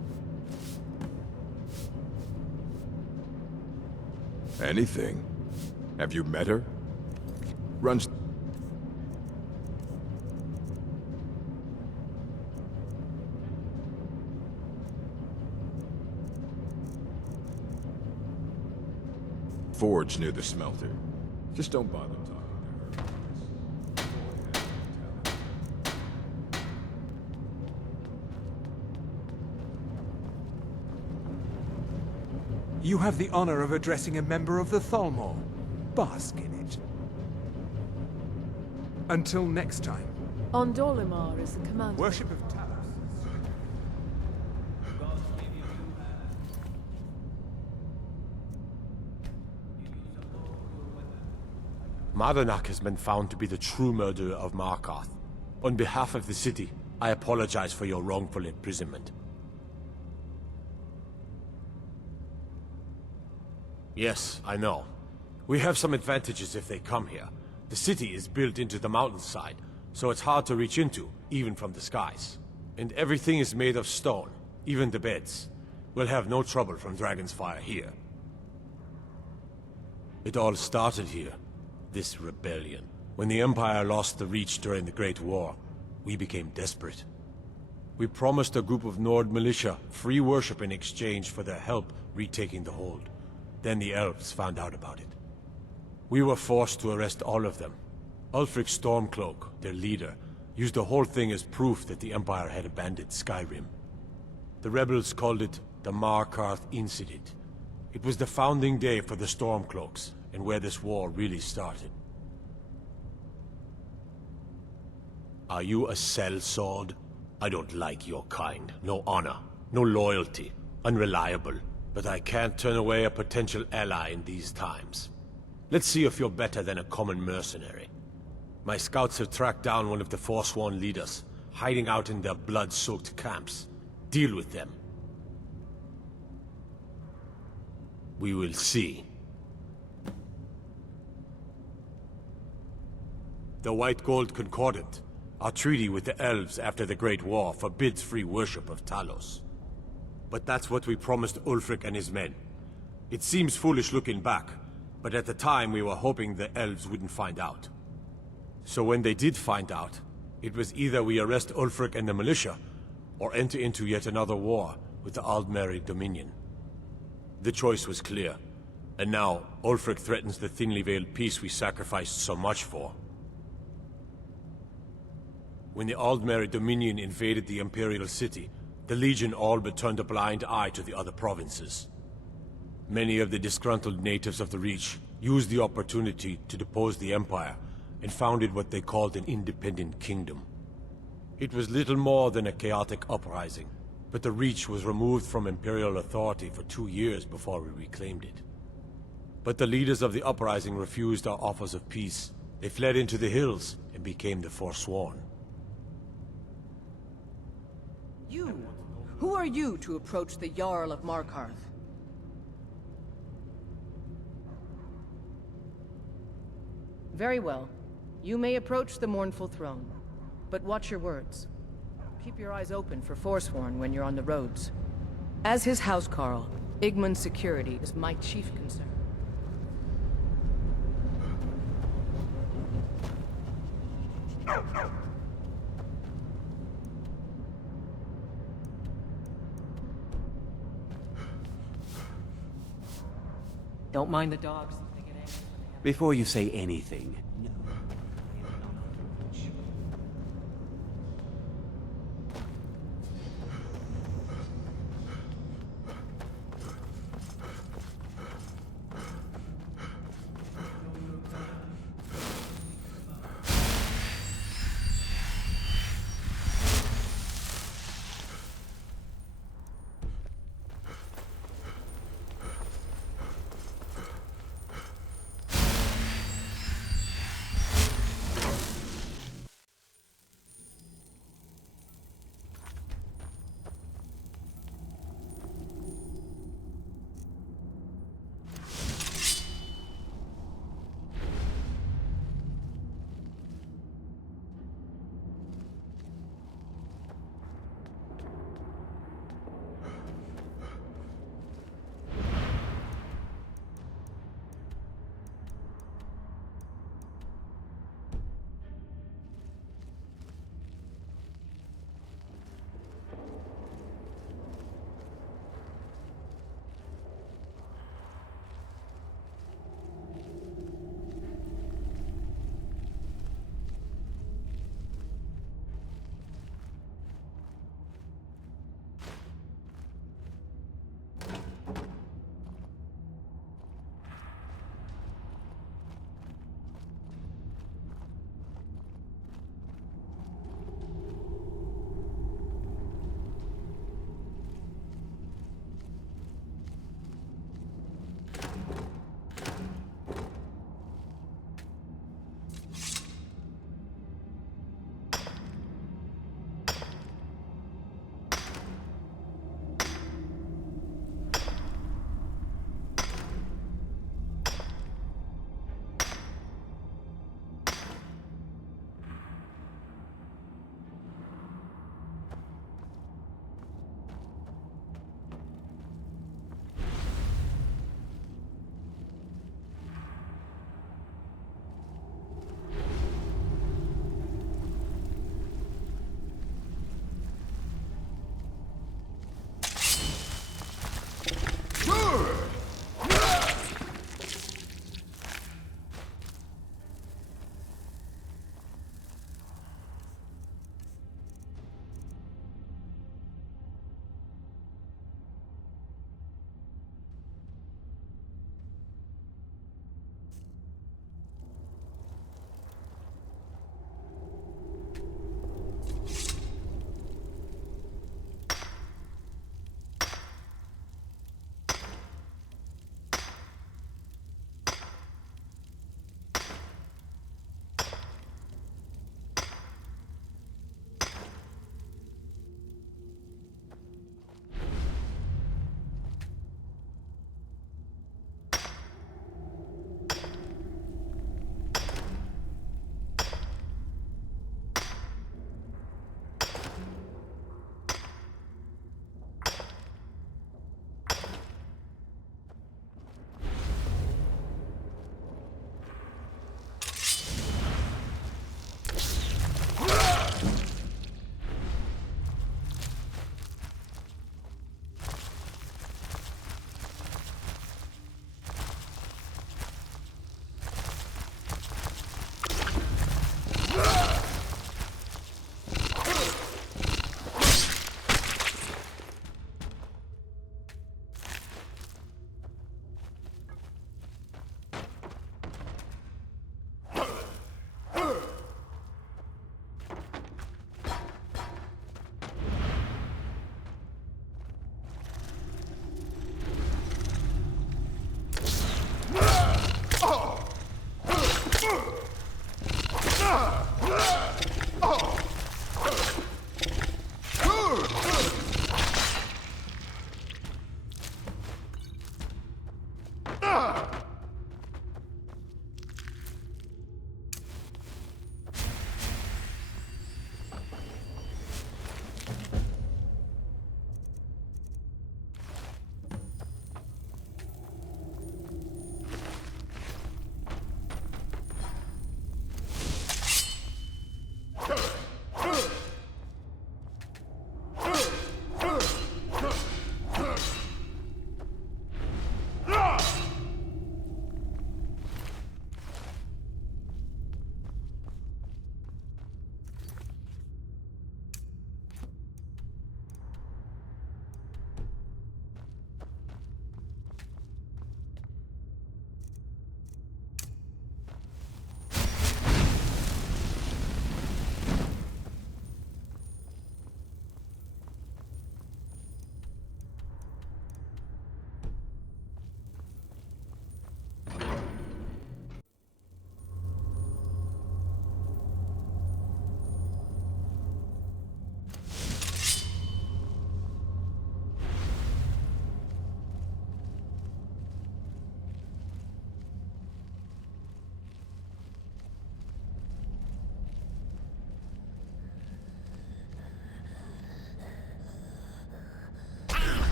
Anything? Have you met her? Runs... forge near the smelter. Just don't bother talking to her. You have the honor of addressing a member of the Thalmor. Bask in it. Until next time. Ondolimar is the commander. Worship of Talos. Madanak has been found to be the true murderer of Markarth. On behalf of the city, I apologize for your wrongful imprisonment. Yes, I know. We have some advantages if they come here. The city is built into the mountainside, so it's hard to reach into, even from the skies. And everything is made of stone, even the beds. We'll have no trouble from Dragon's Fire here. It all started here. This rebellion. When the Empire lost the Reach during the Great War, we became desperate. We promised a group of Nord militia free worship in exchange for their help retaking the hold. Then the elves found out about it. We were forced to arrest all of them. Ulfric Stormcloak, their leader, used the whole thing as proof that the Empire had abandoned Skyrim. The rebels called it the Markarth Incident. It was the founding day for the Stormcloaks, and where this war really started. Are you a sellsword? I don't like your kind. No honor, no loyalty, unreliable. But I can't turn away a potential ally in these times. Let's see if you're better than a common mercenary. My scouts have tracked down one of the Forsworn leaders, hiding out in their blood-soaked camps. Deal with them. We will see. The White Gold Concordant, our treaty with the elves after the Great War, forbids free worship of Talos. But that's what we promised Ulfric and his men. It seems foolish looking back, but at the time we were hoping the elves wouldn't find out. So when they did find out, it was either we arrest Ulfric and the militia, or enter into yet another war with the Aldmeri Dominion. The choice was clear, and now Ulfric threatens the thinly veiled peace we sacrificed so much for. When the Aldmeri Dominion invaded the Imperial City, the Legion all but turned a blind eye to the other provinces. Many of the disgruntled natives of the Reach used the opportunity to depose the Empire and founded what they called an independent kingdom. It was little more than a chaotic uprising, but the Reach was removed from Imperial authority for 2 years before we reclaimed it. But the leaders of the uprising refused our offers of peace. They fled into the hills and became the Forsworn. You? Who are you to approach the Jarl of Markarth? Very well. You may approach the mournful throne, but watch your words. Keep your eyes open for Forsworn when you're on the roads. As his housecarl, Igmund's security is my chief concern. Don't mind the dogs. They get angry. Before you say anything, no.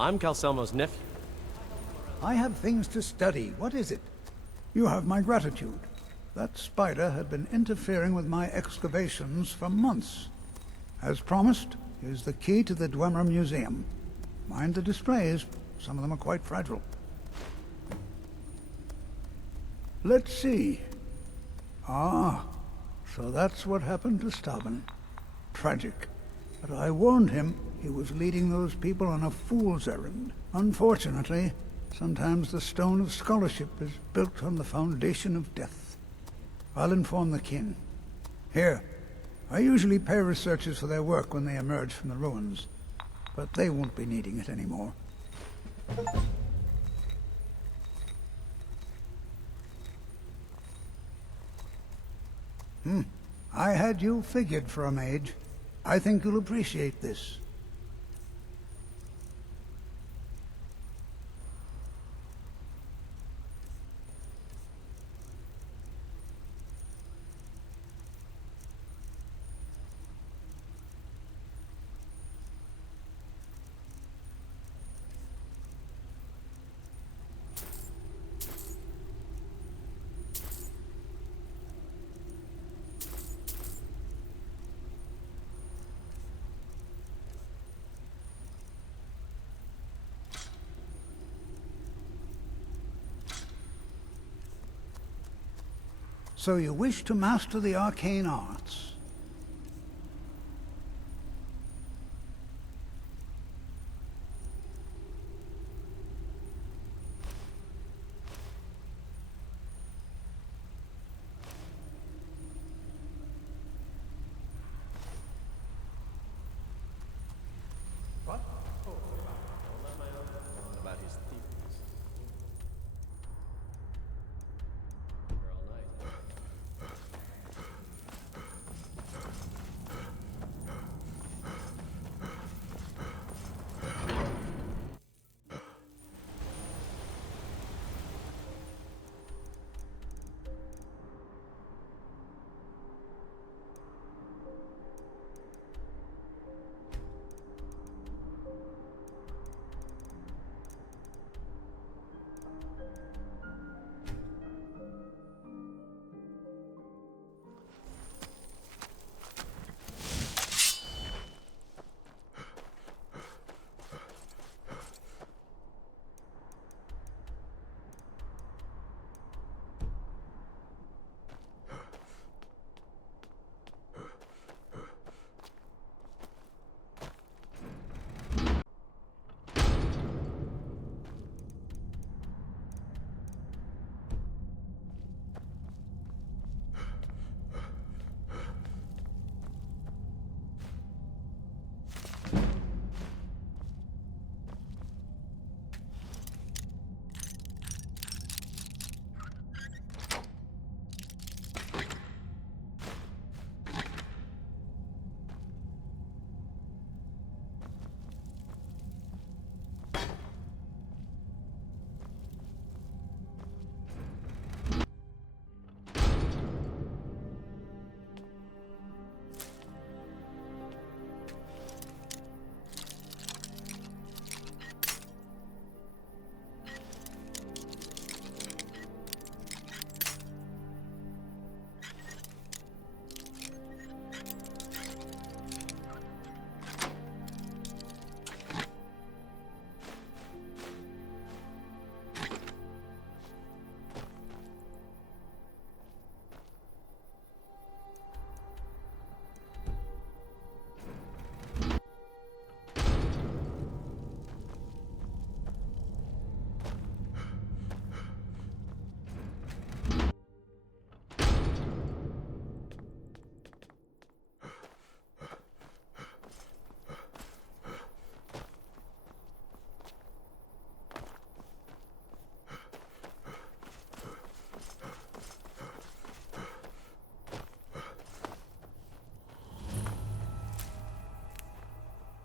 I'm Calselmo's nephew. I have things to study. What is it? You have my gratitude. That spider had been interfering with my excavations for months. As promised, here's the key to the Dwemer Museum. Mind the displays. Some of them are quite fragile. Let's see. Ah, so that's what happened to Staben. Tragic. But I warned him he was leading those people on a fool's errand. Unfortunately, sometimes the stone of scholarship is built on the foundation of death. I'll inform the kin. Here, I usually pay researchers for their work when they emerge from the ruins, but they won't be needing it anymore. I had you figured for a mage. I think you'll appreciate this. So you wish to master the arcane arts?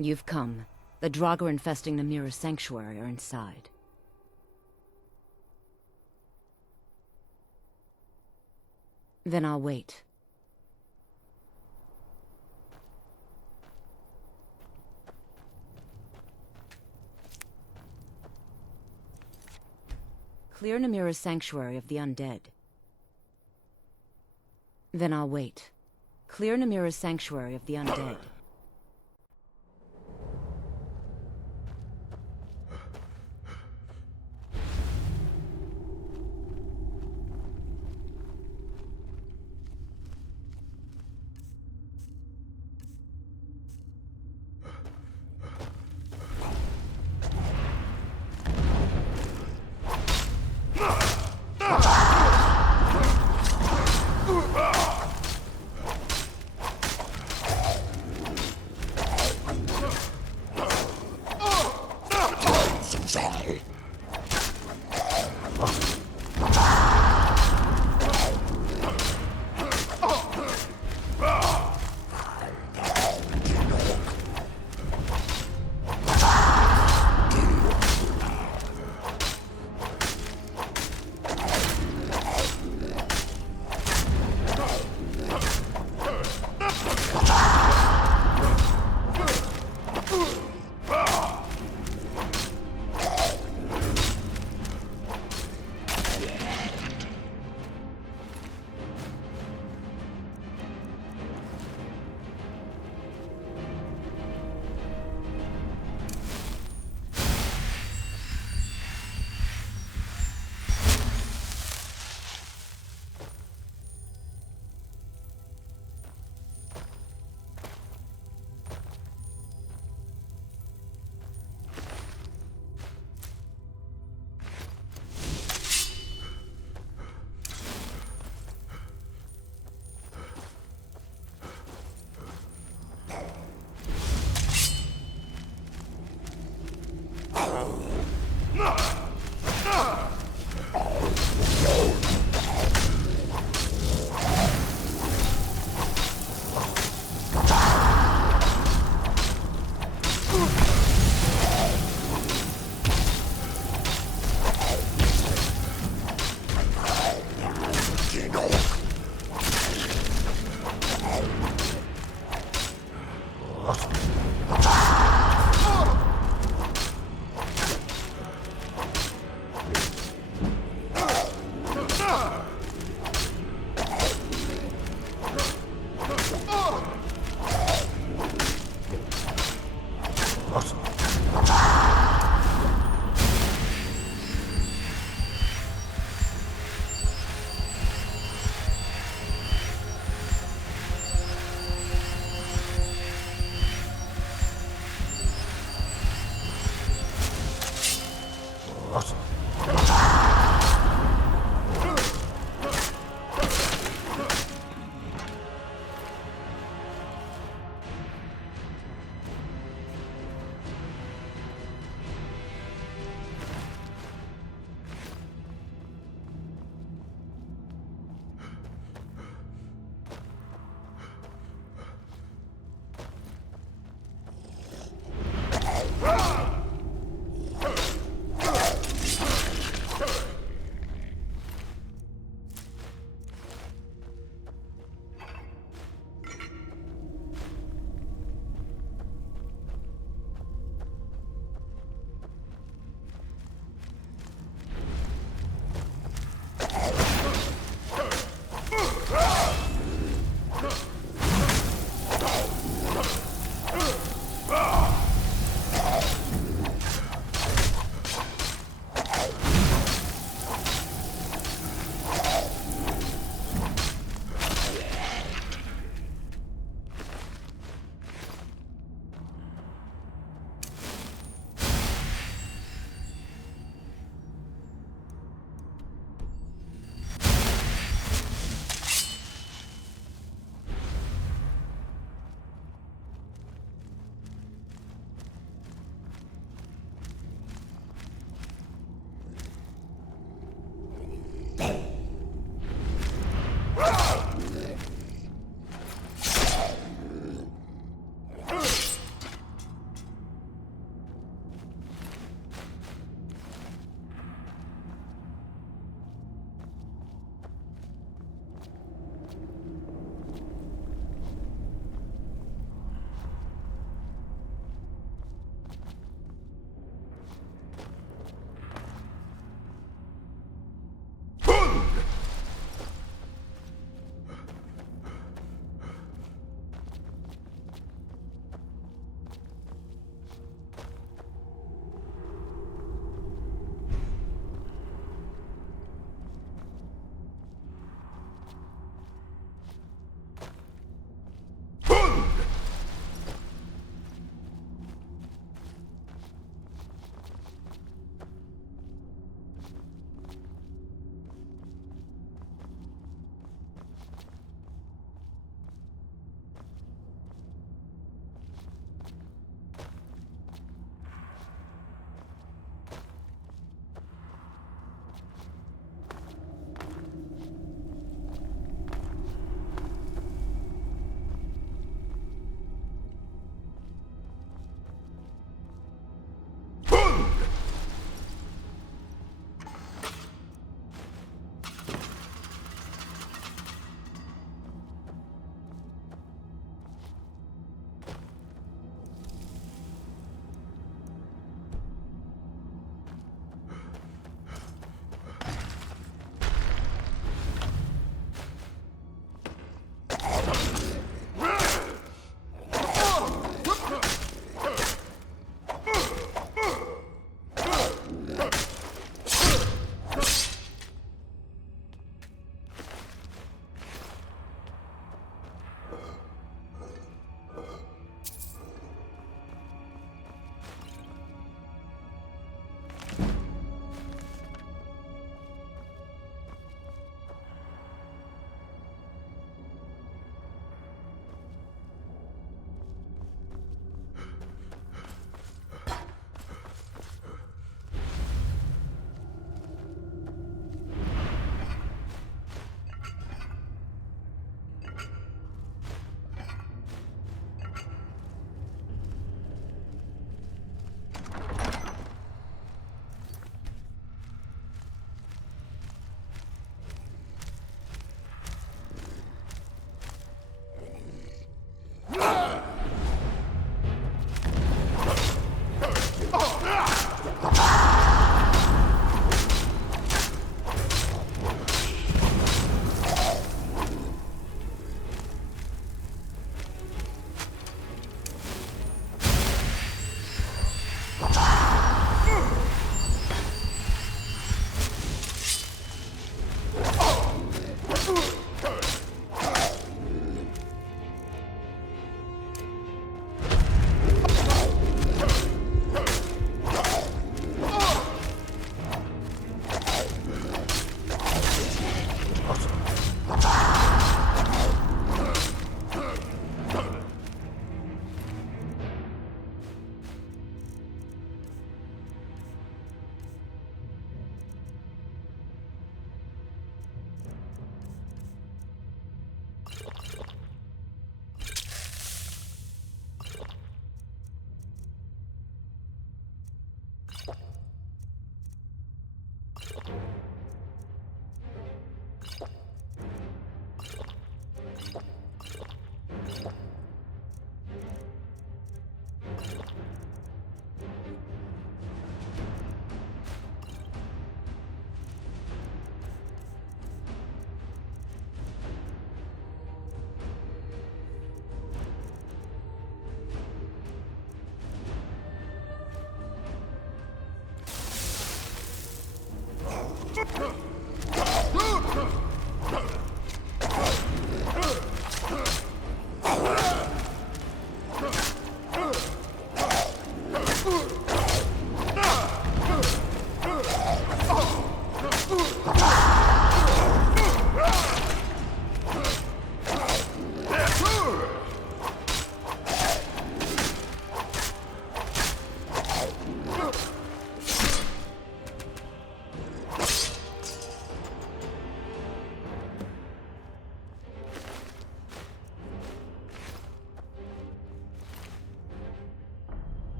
You've come. The Draugr infesting Namira's sanctuary are inside. Then I'll wait. Clear Namira's sanctuary of the undead. Then I'll wait. Clear Namira's sanctuary of the undead.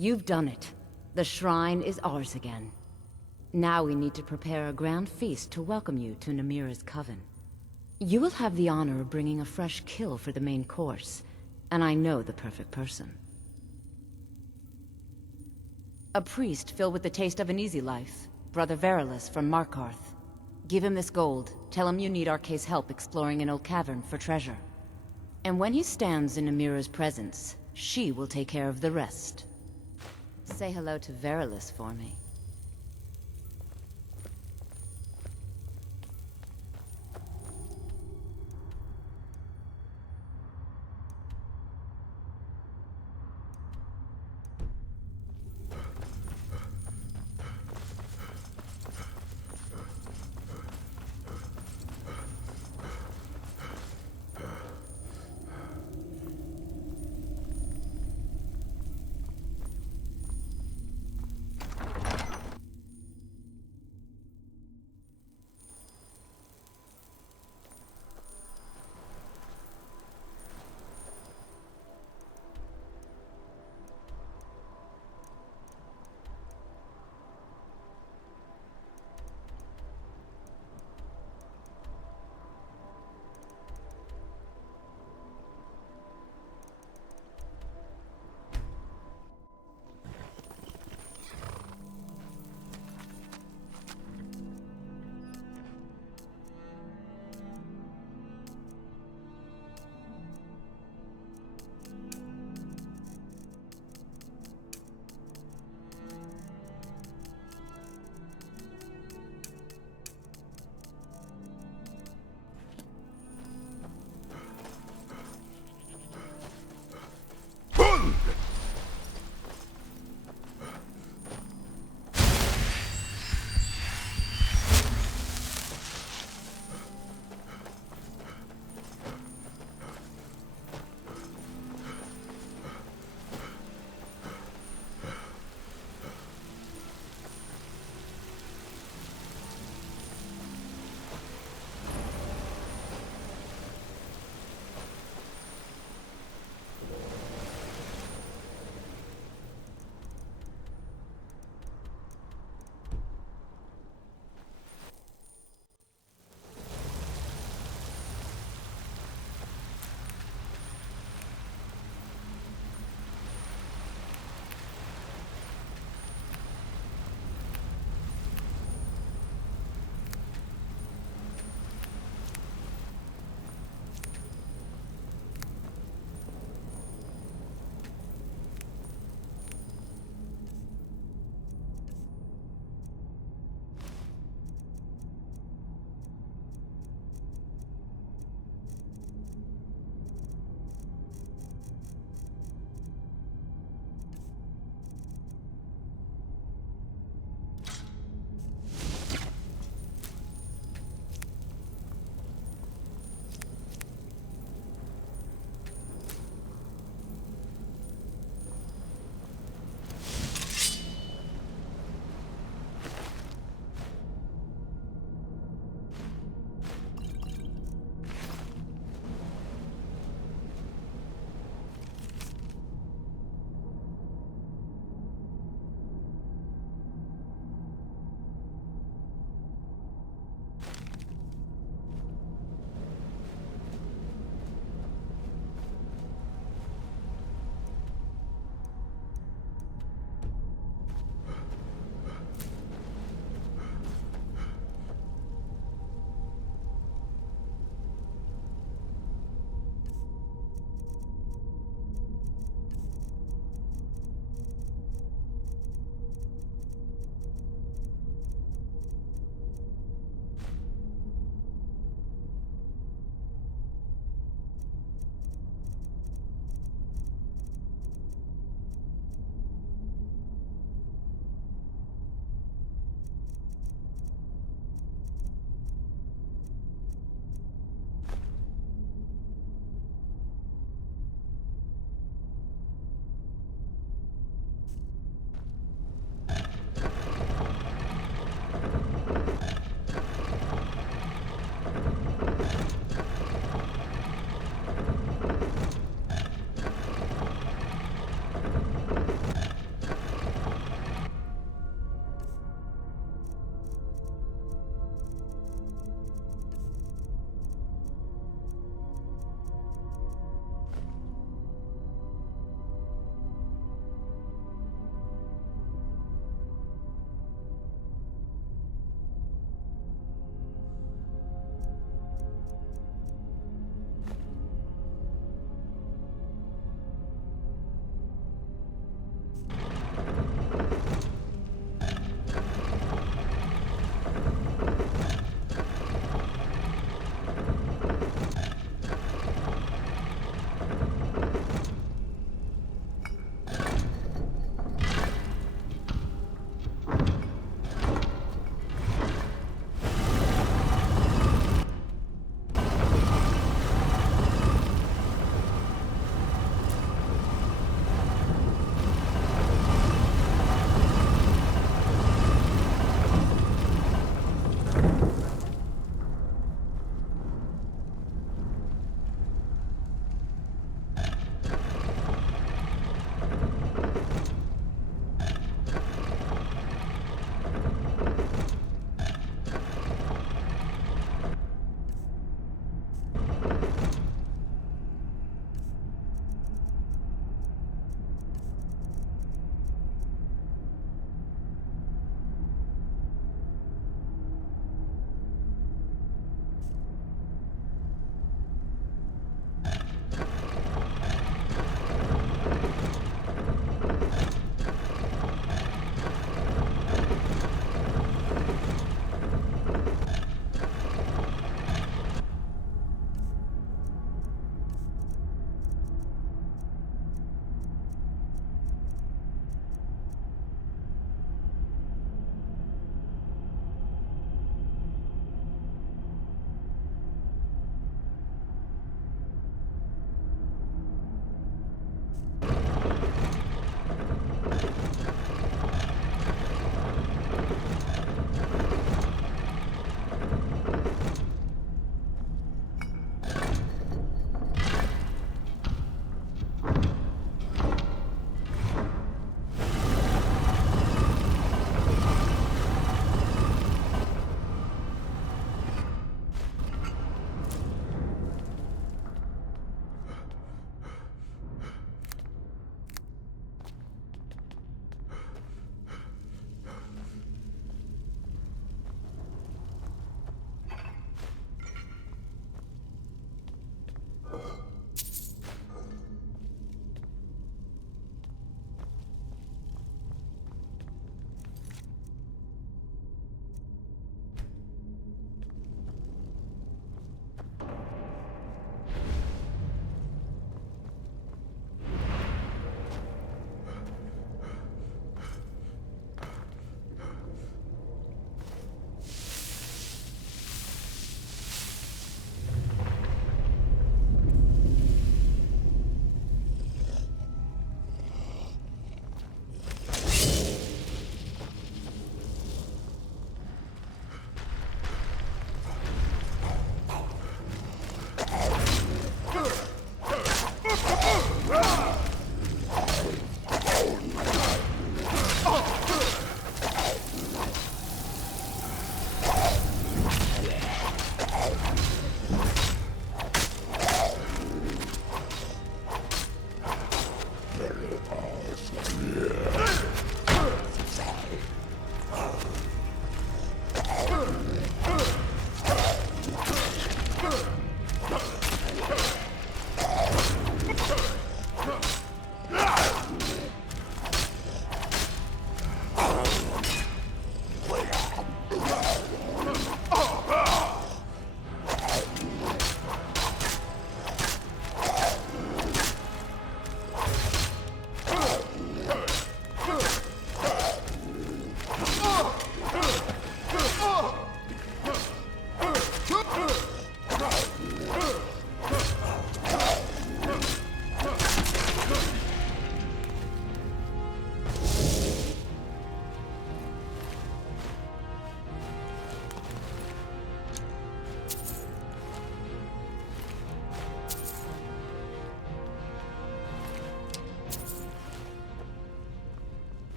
You've done it. The shrine is ours again. Now we need to prepare a grand feast to welcome you to Namira's coven. You will have the honor of bringing a fresh kill for the main course, and I know the perfect person. A priest filled with the taste of an easy life, Brother Verilus from Markarth. Give him this gold. Tell him you need Arcae's help exploring an old cavern for treasure. And when he stands in Namira's presence, she will take care of the rest. Say hello to Verilus for me.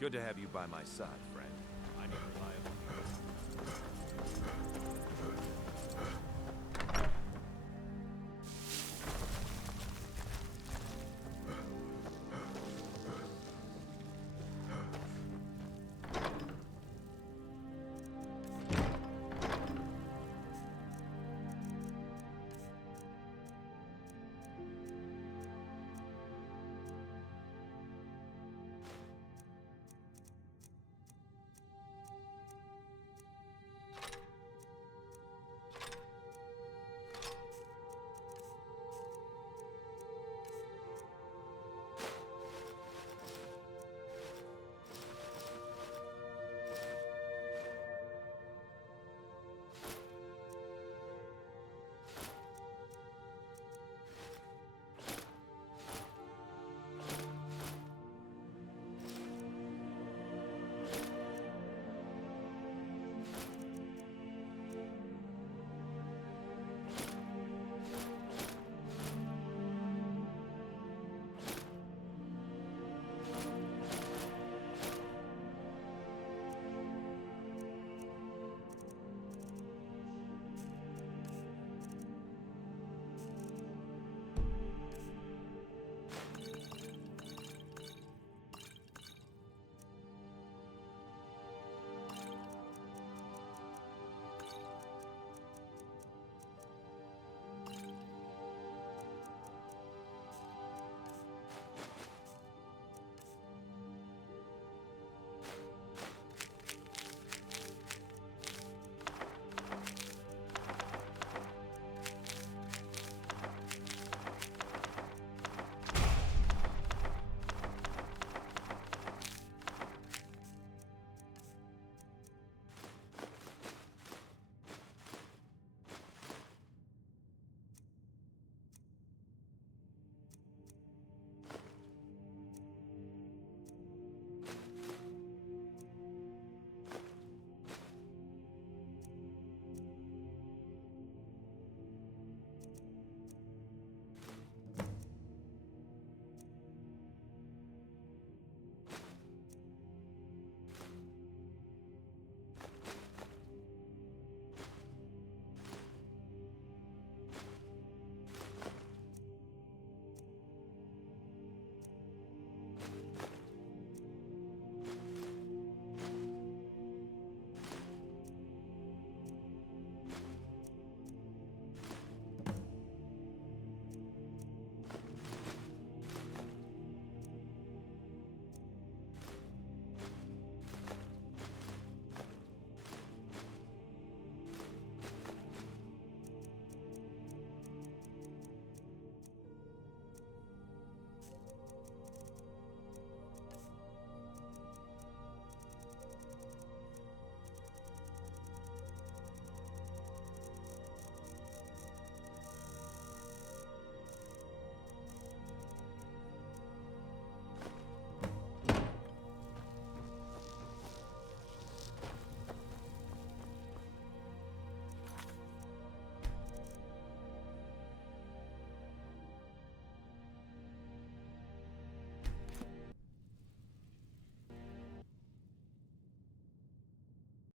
Good to have you by my side, friend.